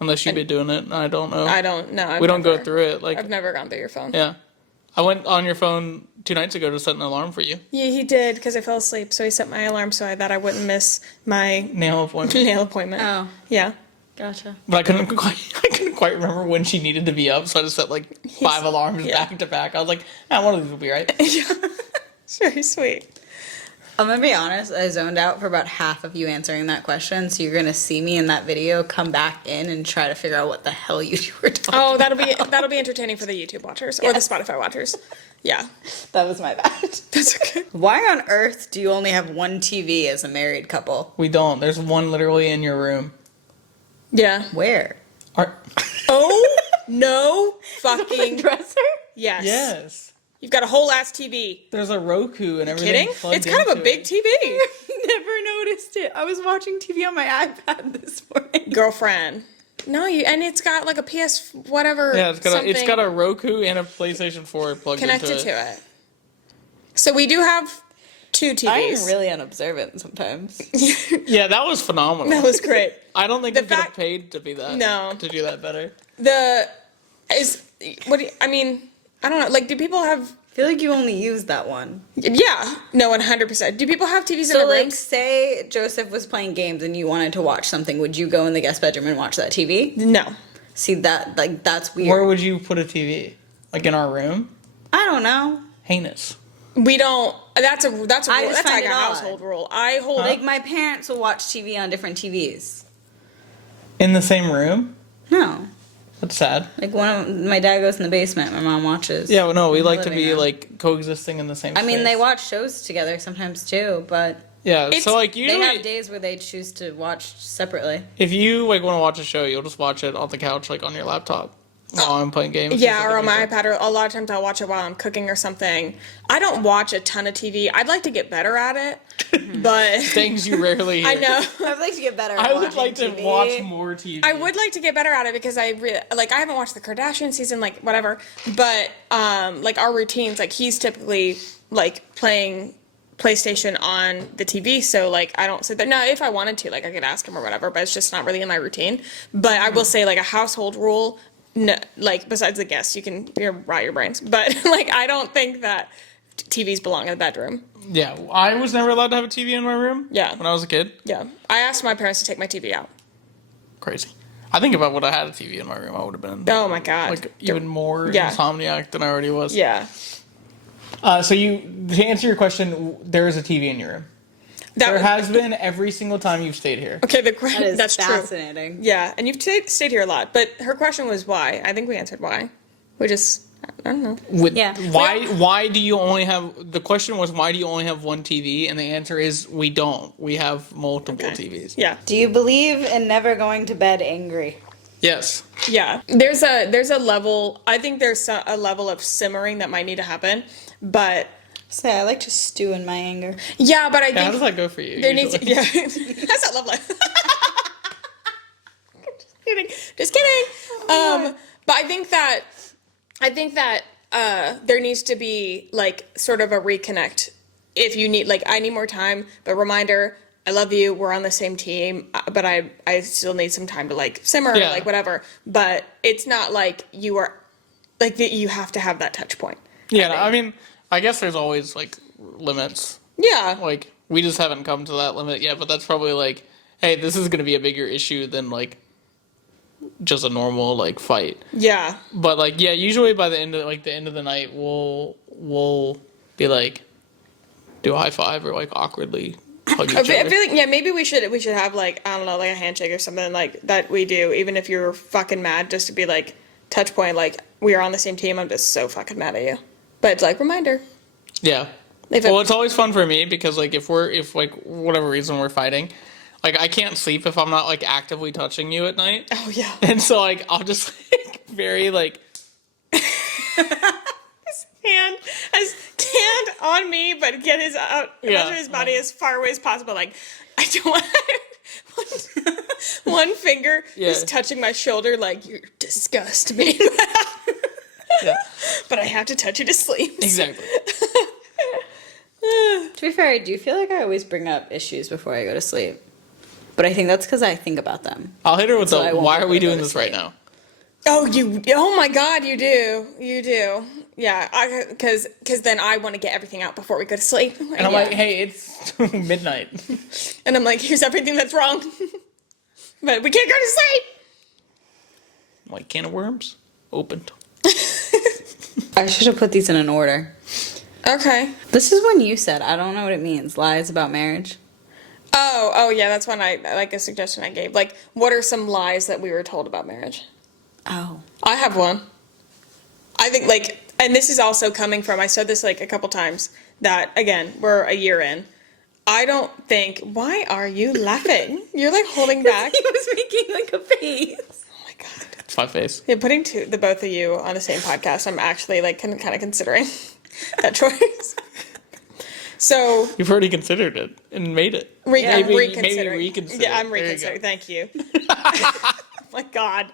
unless you've been doing it. I don't know. I don't know. We don't go through it. Like I've never gone through your phone. Yeah. I went on your phone 2 nights ago to set an alarm for you. Yeah, he did, because I fell asleep. So he set my alarm so that I wouldn't miss my nail appointment. Oh. Yeah. Gotcha. But I couldn't quite remember when she needed to be up, so I just set like 5 alarms back to back. I was like, one of these will be right. Yeah. It's very sweet. I'm gonna be honest, I zoned out for about half of you answering that question, so you're gonna see me in that video come back in and try to figure out what the hell you were talking about. That'll be entertaining for the YouTube watchers or the Spotify watchers. Yeah. That was my bad. That's okay. Why on earth do you only have one TV as a married couple? We don't. There's one literally in your room. Yeah. Where? Oh no fucking dresser? Yes. Yes. You've got a whole ass TV. There's a Roku and everything. Kidding? It's kind of a big TV. Never noticed it. I was watching TV on my iPad this morning. Girlfriend. No, and it's got like a PS whatever. Yeah, it's got a Roku and a PlayStation 4 plugged connected into it. to it. So we do have 2 TVs. I'm really unobservant sometimes. Yeah, that was phenomenal. That was great. I don't think we could have paid to be that. No. To do that better. I don't know. Like, do people have? I feel like you only use that one. Yeah. No, 100%. Do people have TVs in their rooms? So, rooms? say Joseph was playing games and you wanted to watch something. Would you go in the guest bedroom and watch that TV? No. See, that's weird. Where would you put a TV? Like in our room? I don't know. Heinous. We don't. That's a rule. That's like a odd. household rule. Like, my parents will watch TV on different TVs. In the same room? No. That's sad. Like, my dad goes in the basement, my mom watches. Yeah, well, no, we like to be like coexisting in the same space. I mean, they watch shows together sometimes too, but yeah, so like usually they have days where they choose to watch separately. If you like want to watch a show, you'll just watch it on the couch, like on your laptop, while I'm playing games. Yeah, or on my iPad. Or a lot of times I'll watch it while I'm cooking or something. I don't watch a ton of TV. I'd like to get better at it, but things you rarely hear. I know. I'd like to get better. I would like to watch more TV. I would like to get better at it because I haven't watched the Kardashian season, like whatever. But like our routines, like he's typically like playing PlayStation on the TV, so like I don't sit there. Now, if I wanted to, like I could ask him or whatever, but it's just not really in my routine. But I will say, like a household rule. No, like besides the guests, you can rot your brains, but like I don't think that TVs belong in the bedroom. Yeah, I was never allowed to have a TV in my room. Yeah. When I was a kid. Yeah. I asked my parents to take my TV out. Crazy. I think if I would have had a TV in my room, I would have been Oh my God. like even more Yeah. insomniac than I already was. Yeah. So to answer your question, there is a TV in your room. There has been every single time you've stayed here. Okay, That's true. fascinating. Yeah, and you've stayed here a lot, but her question was why. I think we answered why. We just, I don't know. Why do you only have, the question was why do you only have one TV? And the answer is we don't. We have multiple TVs. Yeah. Do you believe in never going to bed angry? Yes. Yeah. There's a level, I think there's a level of simmering that might need to happen, but... Say, I like to stew in my anger. Yeah, but I think... How does that go for you? There needs to, yeah. That's not love life. Just kidding. But I think that there needs to be like sort of a reconnect. If you need, like, I need more time, but reminder, I love you. We're on the same team, but I still need some time to like simmer, or like whatever. But it's not like you are, like you have to have that touch point. Yeah, I mean, I guess there's always like limits. Yeah. Like we just haven't come to that limit yet, but that's probably like, hey, this is going to be a bigger issue than like just a normal like fight. Yeah. But like, yeah, usually by the end of the night, we'll be like, do a high five or like awkwardly hug each other. I feel like, yeah, maybe we should have like, I don't know, like a handshake or something like that we do, even if you're fucking mad, just to be like touch point, like we are on the same team. I'm just so fucking mad at you. But it's like reminder. Yeah. Well, it's always fun for me because like if like whatever reason we're fighting, like I can't sleep if I'm not like actively touching you at night. Oh yeah. And so like I'll just like very like his hand on me, but get his his body as far away as possible. Like I don't want one finger is touching my shoulder. Like you disgust me. Yeah. But I have to touch you to sleep. Exactly. To be fair, I do feel like I always bring up issues before I go to sleep. But I think that's because I think about them. I'll hit her with why are we doing this right now? Oh my God, you do. Yeah, because then I want to get everything out before we go to sleep. And I'm like, hey, it's midnight. And I'm like, here's everything that's wrong. But we can't go to sleep. Like, can of worms? Opened. I should have put these in an order. Okay. This is one you said. I don't know what it means. Lies about marriage. Oh yeah, that's one I like a suggestion I gave. Like, what are some lies that we were told about marriage? Oh. I have one. I think, like, and this is also coming from, I said this like a couple times, that, again, we're a year in. I don't think, why are you laughing? You're like holding back. He was making like a face. Oh my God. It's my face. Yeah, putting the both of you on the same podcast, I'm actually like kind of considering that choice. So you've already considered it and made it. Maybe reconsider. Yeah, I'm reconsidering. Thank you. Oh my God.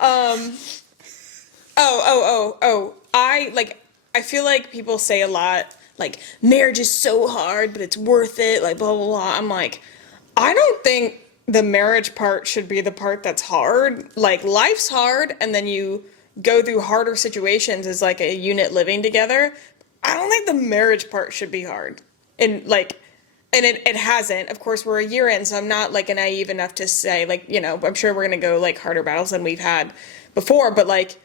I feel like people say a lot, like, marriage is so hard, but it's worth it, like, blah, blah, blah. I'm like, I don't think the marriage part should be the part that's hard. Like, life's hard, and then you go through harder situations as, like, a unit living together. I don't think the marriage part should be hard. And, like, and it hasn't. Of course, we're a year in, so I'm not, like, naive enough to say, like, you know, I'm sure we're going to go, like, harder battles than we've had before, but, like,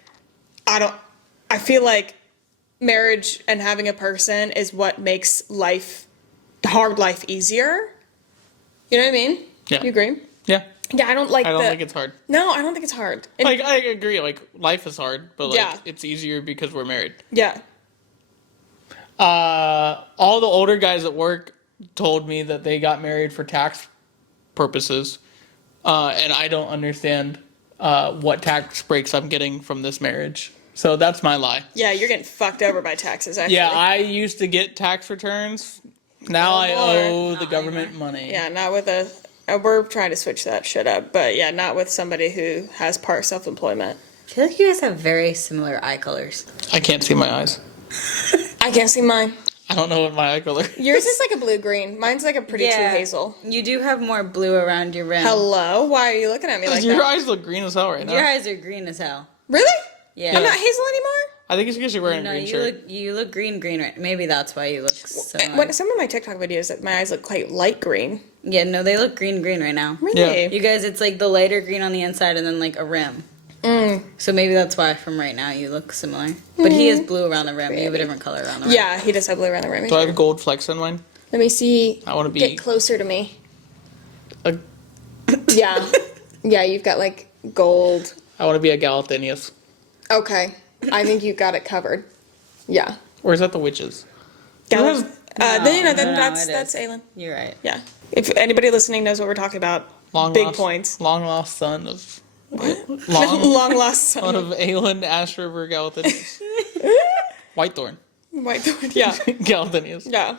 I feel like marriage and having a person is what makes hard life easier. You know what I mean? Yeah. You agree? Yeah. Yeah, I don't think it's hard. No, I don't think it's hard. And, like, I agree, like, life is hard, but, like, Yeah. it's easier because we're married. Yeah. All the older guys at work told me that they got married for tax purposes, and I don't understand what tax breaks I'm getting from this marriage. So that's my lie. Yeah, you're getting fucked over by taxes, actually. Yeah, I used to get tax returns. Now I owe the government money. Yeah, not with we're trying to switch that shit up, but yeah, not with somebody who has part self-employment. I feel like you guys have very similar eye colors. I can't see my eyes. I can't see mine. I don't know what my eye color is. Yours is like a blue-green. Mine's like a pretty true hazel. You do have more blue around your rim. Hello? Why are you looking at me like Your that? eyes look green as hell right now. Your eyes are green as hell. Really? Yeah. I'm not hazel anymore? I think it's because you're wearing a No, green you shirt. look green right. Maybe that's why you look so. Some of my TikTok videos, that my eyes look quite light green. Yeah, no, they look green right now. Really? You guys, it's like the lighter green on the inside and then like a rim. So maybe that's why from right now you look similar. But he is blue around the rim. You have a different color around the rim. Yeah, he does have blue around the rim. Do I have gold flecks on mine? Let me see. I want to be. Get closer to me. A, Yeah. Yeah, you've got like gold. I want to be a Galathinius. Okay. I think you got it covered. Yeah. Or is that the witches? That's it is. Aelin. You're right. Yeah. If anybody listening knows what we're talking about, big points. Long lost son of. What? Long lost Son son of Aelin, Ash River, Galathinius. Whitethorn. Whitethorn. Yeah. Galathinius. Yeah.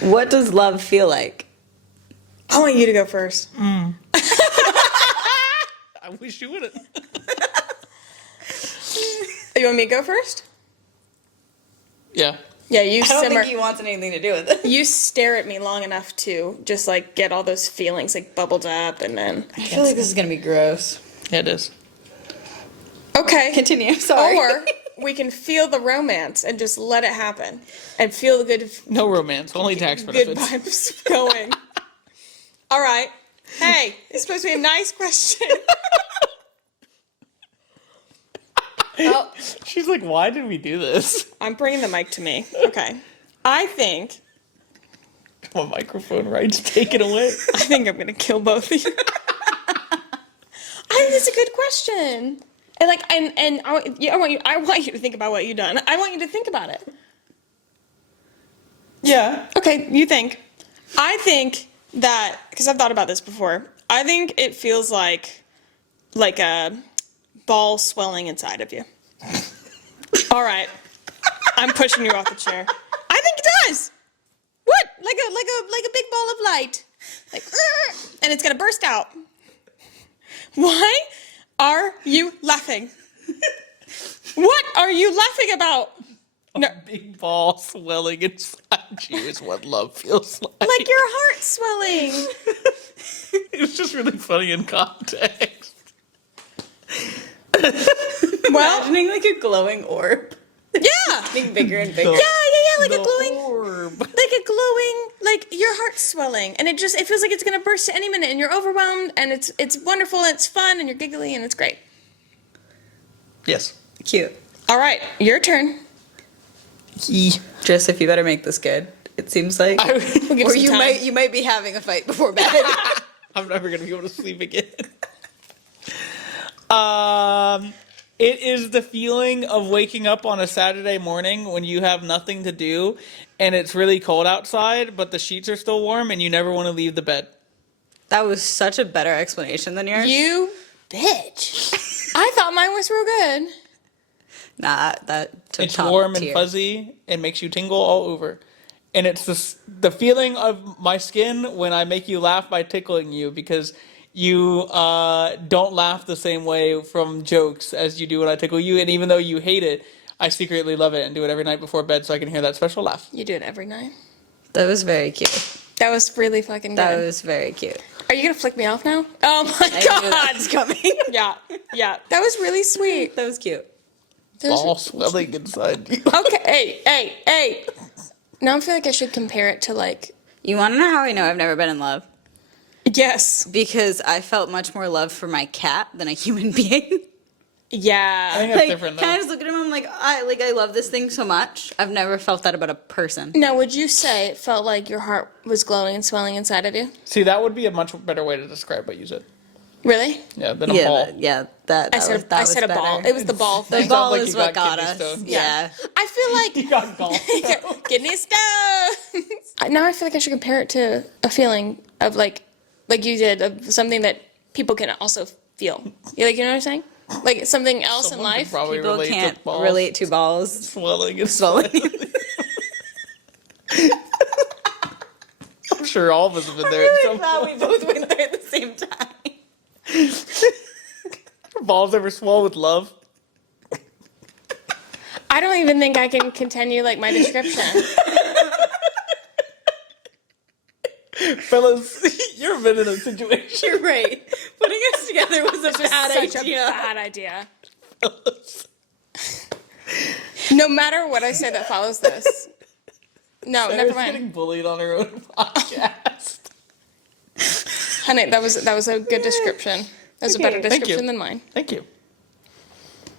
What does love feel like? I want you to go first. I wish you wouldn't. You want me to go first? Yeah. Yeah, you I don't simmer. think he wants anything to do with it. You stare at me long enough to just like get all those feelings like bubbled up and then. I feel like this is gonna be gross. Yeah, it is. Okay. Continue. Sorry. Or we can feel the romance and just let it happen and feel the good No romance, only tax good benefits. vibes going. All right. Hey, it's supposed to be a nice question. Oh, She's like, why did we do this? I'm bringing the mic to me. Okay. I think My microphone rights taken away. I'm gonna kill both of you. I think it's a good question. And like, and I want you to think about what you've done. I want you to think about it. Yeah. Okay, you think. I think that, because I've thought about this before, I think it feels like a ball swelling inside of you. All right. I'm pushing you off the chair. I think it does. What? Like a big ball of light. Like, and it's going to burst out. Why are you laughing? What are you laughing about? No. Big ball swelling inside you is what love feels like. Like your heart swelling. It's just really funny in context. Well, Imagining like a glowing orb. yeah. Being bigger and bigger. Yeah, like a The glowing, orb. like your heart's swelling, and it feels like it's gonna burst at any minute, and you're overwhelmed, and it's wonderful, and it's fun, and you're giggly, and it's great. Yes. Cute. All right, your turn. Joseph, you better make this good. It seems like. We'll give Or some you time. might be having a fight before bed. I'm never gonna be able to sleep again. It is the feeling of waking up on a Saturday morning when you have nothing to do and it's really cold outside, but the sheets are still warm and you never want to leave the bed. That was such a better explanation than yours. You bitch. I thought mine was real good. Nah, that took It's top warm tier. and fuzzy and makes you tingle all over. And it's the feeling of my skin when I make you laugh by tickling you because you don't laugh the same way from jokes as you do when I tickle you. And even though you hate it, I secretly love it and do it every night before bed so I can hear that special laugh. You do it every night. That was very cute. That was really fucking good. That was very cute. Are you gonna flick me off now? Oh my I knew that god. was coming. Yeah. That was really sweet. That was cute. All swelling inside you. Okay, hey. Now I feel like I should compare it to like. You want to know how I know I've never been in love? Yes. Because I felt much more love for my cat than a human being. Yeah. I think that's Like, different though. can I just look at him? I'm like, I love this thing so much. I've never felt that about a person. Now, would you say it felt like your heart was glowing and swelling inside of you? See, that would be a much better way to describe what you said. Really? Yeah, than a ball. That I said was a ball. better. It was the ball The thing. ball like is you what got got kidney us. stones. Yeah. I feel like You got golf. kidney stones. Now I feel like I should compare it to a feeling of like you did, of something that people can also feel. You know what I'm saying? Like something else Someone in could life. probably People relate can't to balls. relate to balls. Swelling and Swelling. I'm sure all of us have been there at some Wow, point. we both went there at the same time. Balls ever swell with love? I don't even think I can continue like my description. Fellas, You've been in a situation. You're right. Putting us together was a bad Such idea. a bad idea. No matter what I say that follows this. No, Sarah's never mind. getting bullied on her own podcast. Honey, that was a good description. That was a better Okay. Thank description you. than mine. Thank you.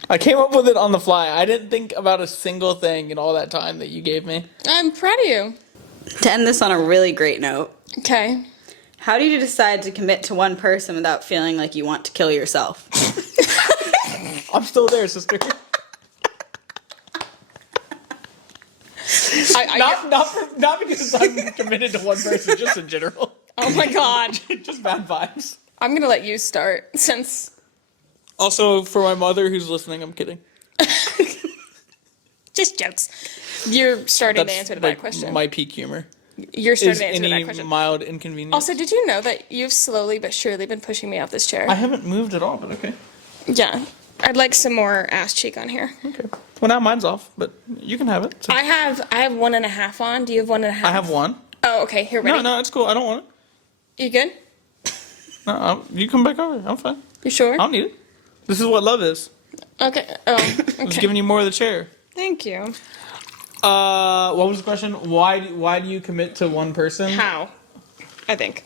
I came up with it on the fly. I didn't think about a single thing in all that time that you gave me. I'm proud of you. To end this on a really great note, Okay. how do you decide to commit to one person without feeling like you want to kill yourself? I'm still there, sister. Not because I'm committed to one person, just in general. Oh my god. Just bad vibes. I'm gonna let you start since Also, for my mother who's listening, I'm kidding. just jokes. You're starting to answer to that like question. my peak humor. You're starting Is to answer to any that question. mild inconvenience? Also, did you know that you've slowly but surely been pushing me off this chair? I haven't moved at all, but okay. Yeah. I'd like some more ass cheek on here. Okay. Well, now mine's off, but you can have it. So I have 1.5 on. Do you have 1.5? I have one. Oh, okay. Here, ready? No, it's cool. I don't want it. You good? No, you come back over. I'm fine. You sure? I don't need it. This is what love is. Okay. Oh, It's okay. giving you more of the chair. Thank you. What was the question? Why do you commit to one person? How? I think.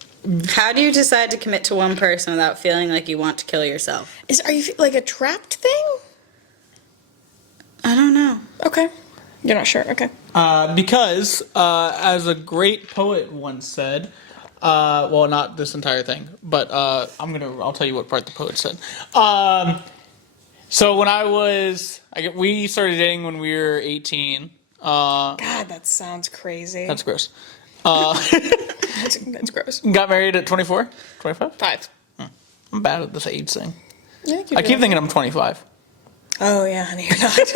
How do you decide to commit to one person without feeling like you want to kill yourself? Are you like a trapped thing? I don't know. Okay. You're not sure. Okay. Because, as a great poet once said, well, not this entire thing, but I'll tell you what part the poet said. So when we started dating when we were 18. God, that sounds crazy. That's gross. That's gross. Got married at 24, 25. 5. I'm bad at this age thing. Yeah, I keep thinking I'm 25. Oh yeah, honey, you're not.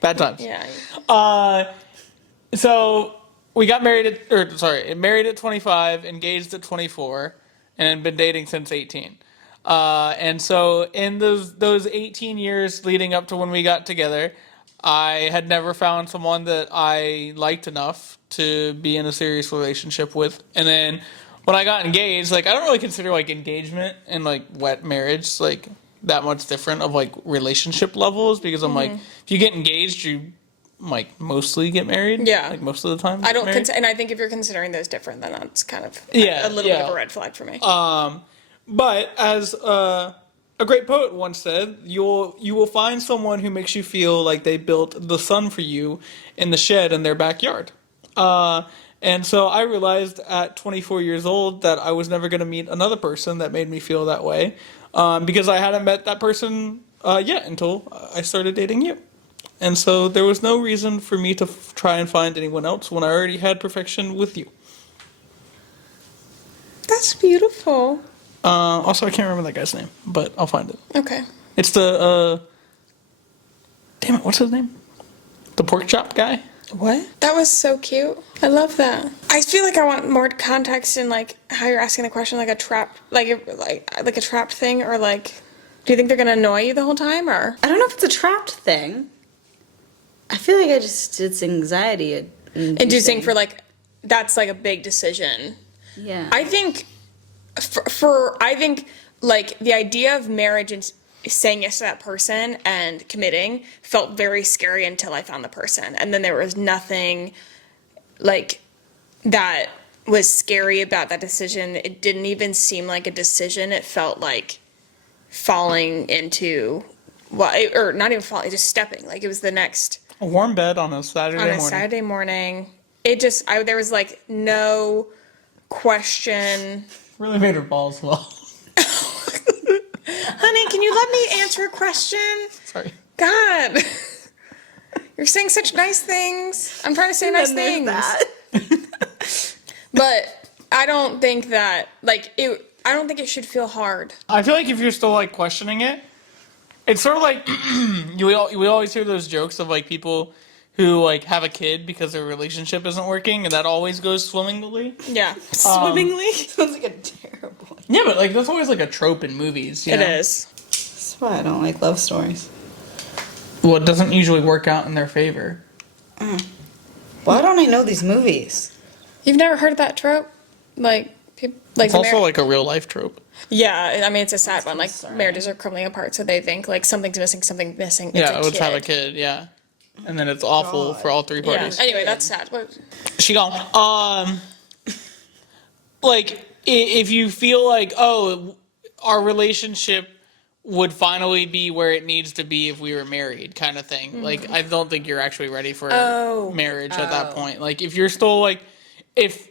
Bad times. Yeah. So we got married married at 25, engaged at 24, and been dating since 18. And so in those 18 years leading up to when we got together, I had never found someone that I liked enough to be in a serious relationship with. And then when I got engaged, like I don't really consider like engagement and like wet marriage like that much different of like relationship levels, because I'm like, if you get engaged, you like mostly get married. Yeah. Like most of the time. I don't married. and I think if you're considering those different, then that's kind of Yeah, a little bit yeah. of a red flag for me. But as a great poet once said, you will find someone who makes you feel like they built the sun for you in the shed in their backyard. And so I realized at 24 years old that I was never going to meet another person that made me feel that way, because I hadn't met that person yet until I started dating you. And so there was no reason for me to try and find anyone else when I already had perfection with you. That's beautiful. Also, I can't remember that guy's name, but I'll find it. Okay. It's the, damn it, what's his name? The pork chop guy? What? That was so cute. I love that. I feel like I want more context in like how you're asking the question, like a trap, like a trapped thing, or like, do you think they're gonna annoy you the whole time, or? I don't know if it's a trapped thing. I feel like it's anxiety Inducing for like, that's like a big decision. Yeah. I think, I think like the idea of marriage and saying yes to that person and committing felt very scary until I found the person, and then there was nothing like that was scary about that decision. It didn't even seem like a decision. It felt like falling into or not even falling, just stepping. Like it was the next A warm bed on a Saturday morning. Saturday morning. It just there was like no question. Really made her balls well. Honey, can you let me answer a question? Sorry. God. You're saying such nice things. I'm trying to say nice things. But I don't think that, I don't think it should feel hard. I feel like if you're still like questioning it, it's sort of like we always hear those jokes of like people who like have a kid because their relationship isn't working, and that always goes swimmingly. Yeah. Swimmingly? Sounds like a terrible one. Yeah, but like that's always like a trope in movies. You know? It is. That's why I don't like love stories. Well, it doesn't usually work out in their favor. Why don't I know these movies? You've never heard of that trope? Like, Like It's also like a real life trope. yeah, I mean it's a sad one. Like marriages are crumbling apart, so they think like something's missing. It's Yeah, a let's kid. have a kid. Yeah, and then it's awful for all three Yeah. parties. Anyway, that's sad. What? She gone. Like if you feel like our relationship would finally be where it needs to be if we were married, kind of thing. Mm-hmm. Like I don't think you're actually ready for marriage at that Oh. point. Like if you're still like if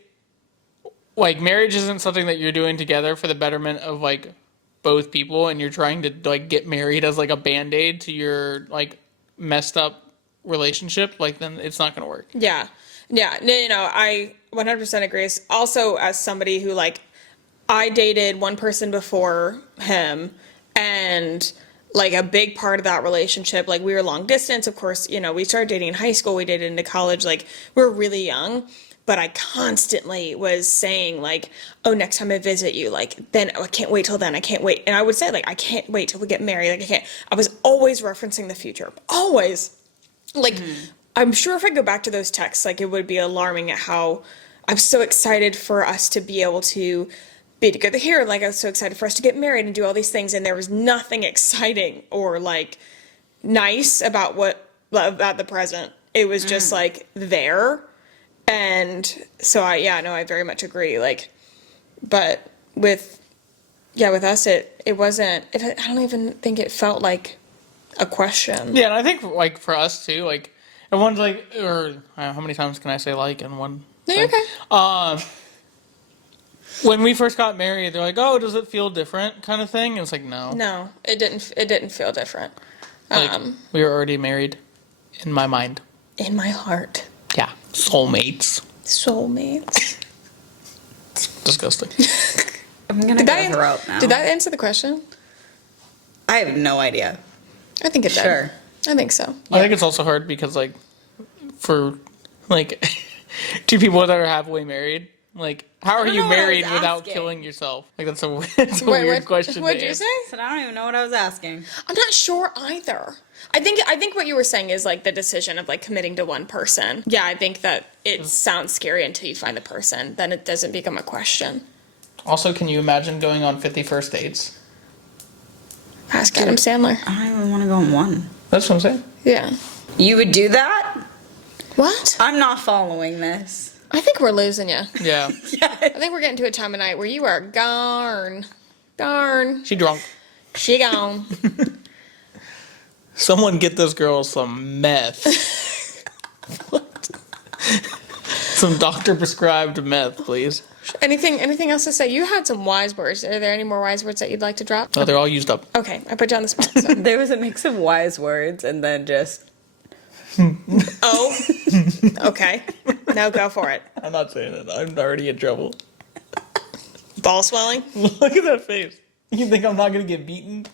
like marriage isn't something that you're doing together for the betterment of like both people, and you're trying to like get married as like a band-aid to your like messed up relationship, like then it's not gonna work. Yeah. Yeah. No, I 100% agree. Also, as somebody who like I dated one person before him, and like a big part of that relationship, like we were long distance, of course, we started dating in high school, we dated into college, like we were really young, but I constantly was saying like, oh, next time I visit you, like then I can't wait till then, I can't wait. And I would say like, I can't wait till we get married, like I was always referencing the future, always. Like, I'm sure if I go back to those texts, like it would be alarming at how I'm so excited for us to be able to be together here. Like I was so excited for us to get married and do all these things, and there was nothing exciting or like nice about the present. It was just like there, and so I very much agree. Like, but with us, it wasn't. I don't even think it felt like a question. Yeah, and I think like for us too, like everyone's like, or how many times can I say like in one? No, you're okay. When we first got married, they're like, "Oh, does it feel different?" kind of thing. And it's like, no, No, it didn't. It didn't feel different. like we were already married in my mind. In my heart, Yeah, soulmates. soulmates. Disgusting. I'm gonna go throat now. Did that answer the question? I have no idea. I think it did. Sure. I think so. I think it's also hard because like for like two people that are halfway married, like how are don't you know what I was married without asking. killing yourself? Like that's a weird question. What'd to you answer. say? But I don't even know what I was asking. I'm not sure either. I think what you were saying is like the decision of like committing to one person. Yeah, I think that it sounds scary until you find the person. Then it doesn't become a question. Also, can you imagine going on 51st dates? Ask Adam Sandler. I don't even want to go on one. That's what I'm saying. Yeah. You would do that? What? I'm not following this. I think we're losing you. Yeah. I think we're getting to a time of night where you are gone. She drunk. She gone. Someone get this girl some meth. Some doctor prescribed meth, please. Anything else to say? You had some wise words. Are there any more wise words that you'd like to drop? No, they're all used up. Okay, I put you on the spot. So. There was a mix of wise words and then just. Oh, okay. Now go for it. I'm not saying it. I'm already in trouble. Ball swelling? Look at that face. You think I'm not going to get beaten?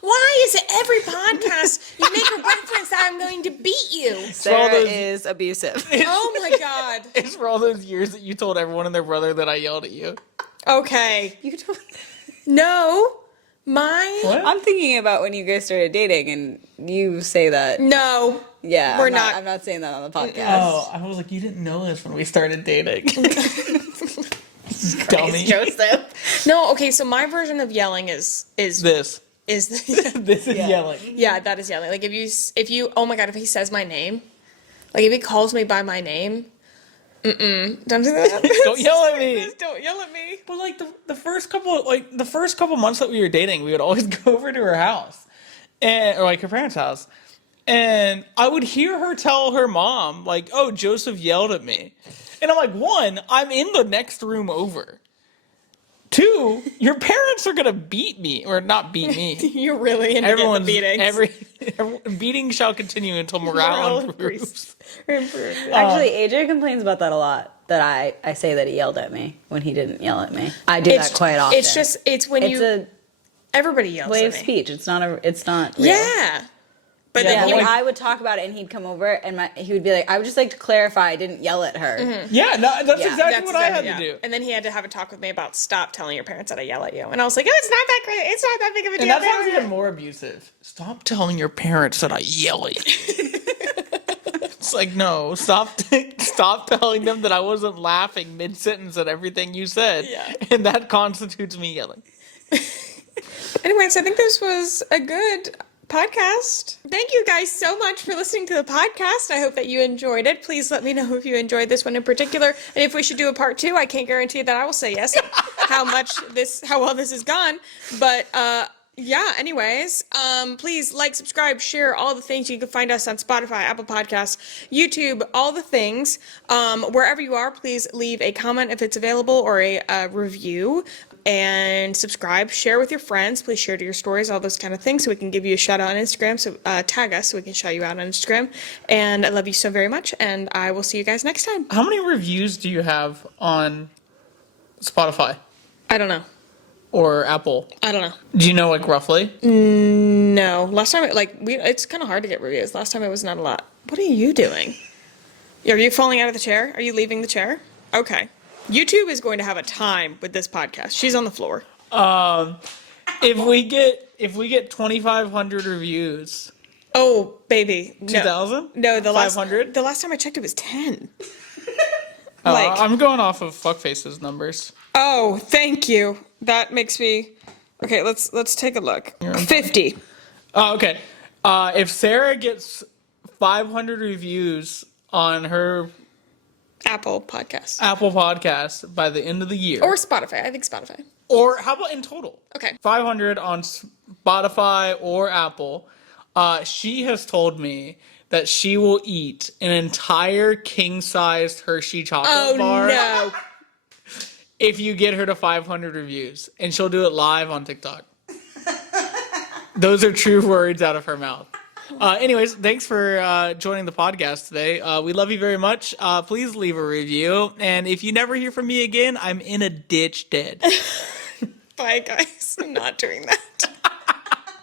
Why is it every podcast you make a reference that I'm going to beat you? Sarah those- is abusive. Oh my god. It's for all those years that you told everyone and their brother that I yelled at you. Okay. You told. No. My. What? I'm thinking about when you guys started dating and you say that. No. Yeah, We're I'm not- I'm not saying that on the podcast. Oh, I was like, you didn't know this when we started dating. Dummy. Joseph. No, okay, so my version of yelling is This. this This is yelling. yeah, that is yelling. Like if you oh my god, if he says my name, like if he calls me by my name, don't do that. Don't yell at me. Don't yell at me. But like the first couple months that we were dating, we would always go over to her house, or like her parents' house, and I would hear her tell her mom like, "Oh, Joseph yelled at me," and I'm like, one, I'm in the next room over. Two, your parents are gonna beat me, or not beat me. You're really into getting the beatings. Every beating shall continue until morale improves. Actually, AJ complains about that a lot. That I say that he yelled at me when he didn't yell at me. I do that quite often. It's when It's a everybody yells way at of me. speech. It's not real. Yeah. But Yeah, then he when would, I would talk about it and he'd come over and he would be like, I would just like to clarify I didn't yell at her. Yeah, no, that's Yeah, exactly what I had yeah. to do. And then he had to have a talk with me about stop telling your parents that I yell at you. And I was like, oh, it's not that great. It's not that big of a And deal. that sounds even more abusive. Stop telling your parents that I yell at you. It's like, no, stop stop telling them that I wasn't laughing mid-sentence at everything you said. Yeah. And that constitutes me yelling. Anyways, I think this was a good podcast. Thank you guys so much for listening to the podcast. I hope that you enjoyed it. Please let me know if you enjoyed this one in particular, and if we should do a part 2. I can't guarantee that I will say yes. How well this has gone, but yeah. Anyways, please like, subscribe, share, all the things. You can find us on Spotify, Apple Podcasts, YouTube, all the things. Wherever you are, please leave a comment if it's available, or a review. And subscribe, share with your friends. Please share to your stories, all those kind of things, so we can give you a shout out on Instagram. So tag us so we can shout you out on Instagram. And I love you so very much, and I will see you guys next time. How many reviews do you have on Spotify I don't know. or Apple? I don't know. Do you know, like, roughly? No. Last time, it's kind of hard to get reviews. Last time it was not a lot. What are you doing? Are you falling out of the chair? Are you leaving the chair? Okay. YouTube is going to have a time with this podcast. She's on the floor. If we get 2,500 reviews, Oh, baby. No. 2,000? No, the last 500? the last time I checked it was 10. I'm going off of Fuckface's numbers. Oh, thank you. That makes me. Okay, let's take a look. 50. Oh, okay. If Sarah gets 500 reviews on her Apple Podcast. Apple Podcast by the end of the year, Or Spotify. I think Spotify. or how about in total? Okay. 500 on Spotify or Apple. She has told me that she will eat an entire king-sized Hershey chocolate bar No. if you get her to 500 reviews, and she'll do it live on TikTok. Those are true words out of her mouth. Anyways, thanks for joining the podcast today. We love you very much. Please leave a review. And if you never hear from me again, I'm in a ditch dead. Bye, guys. I'm not doing that.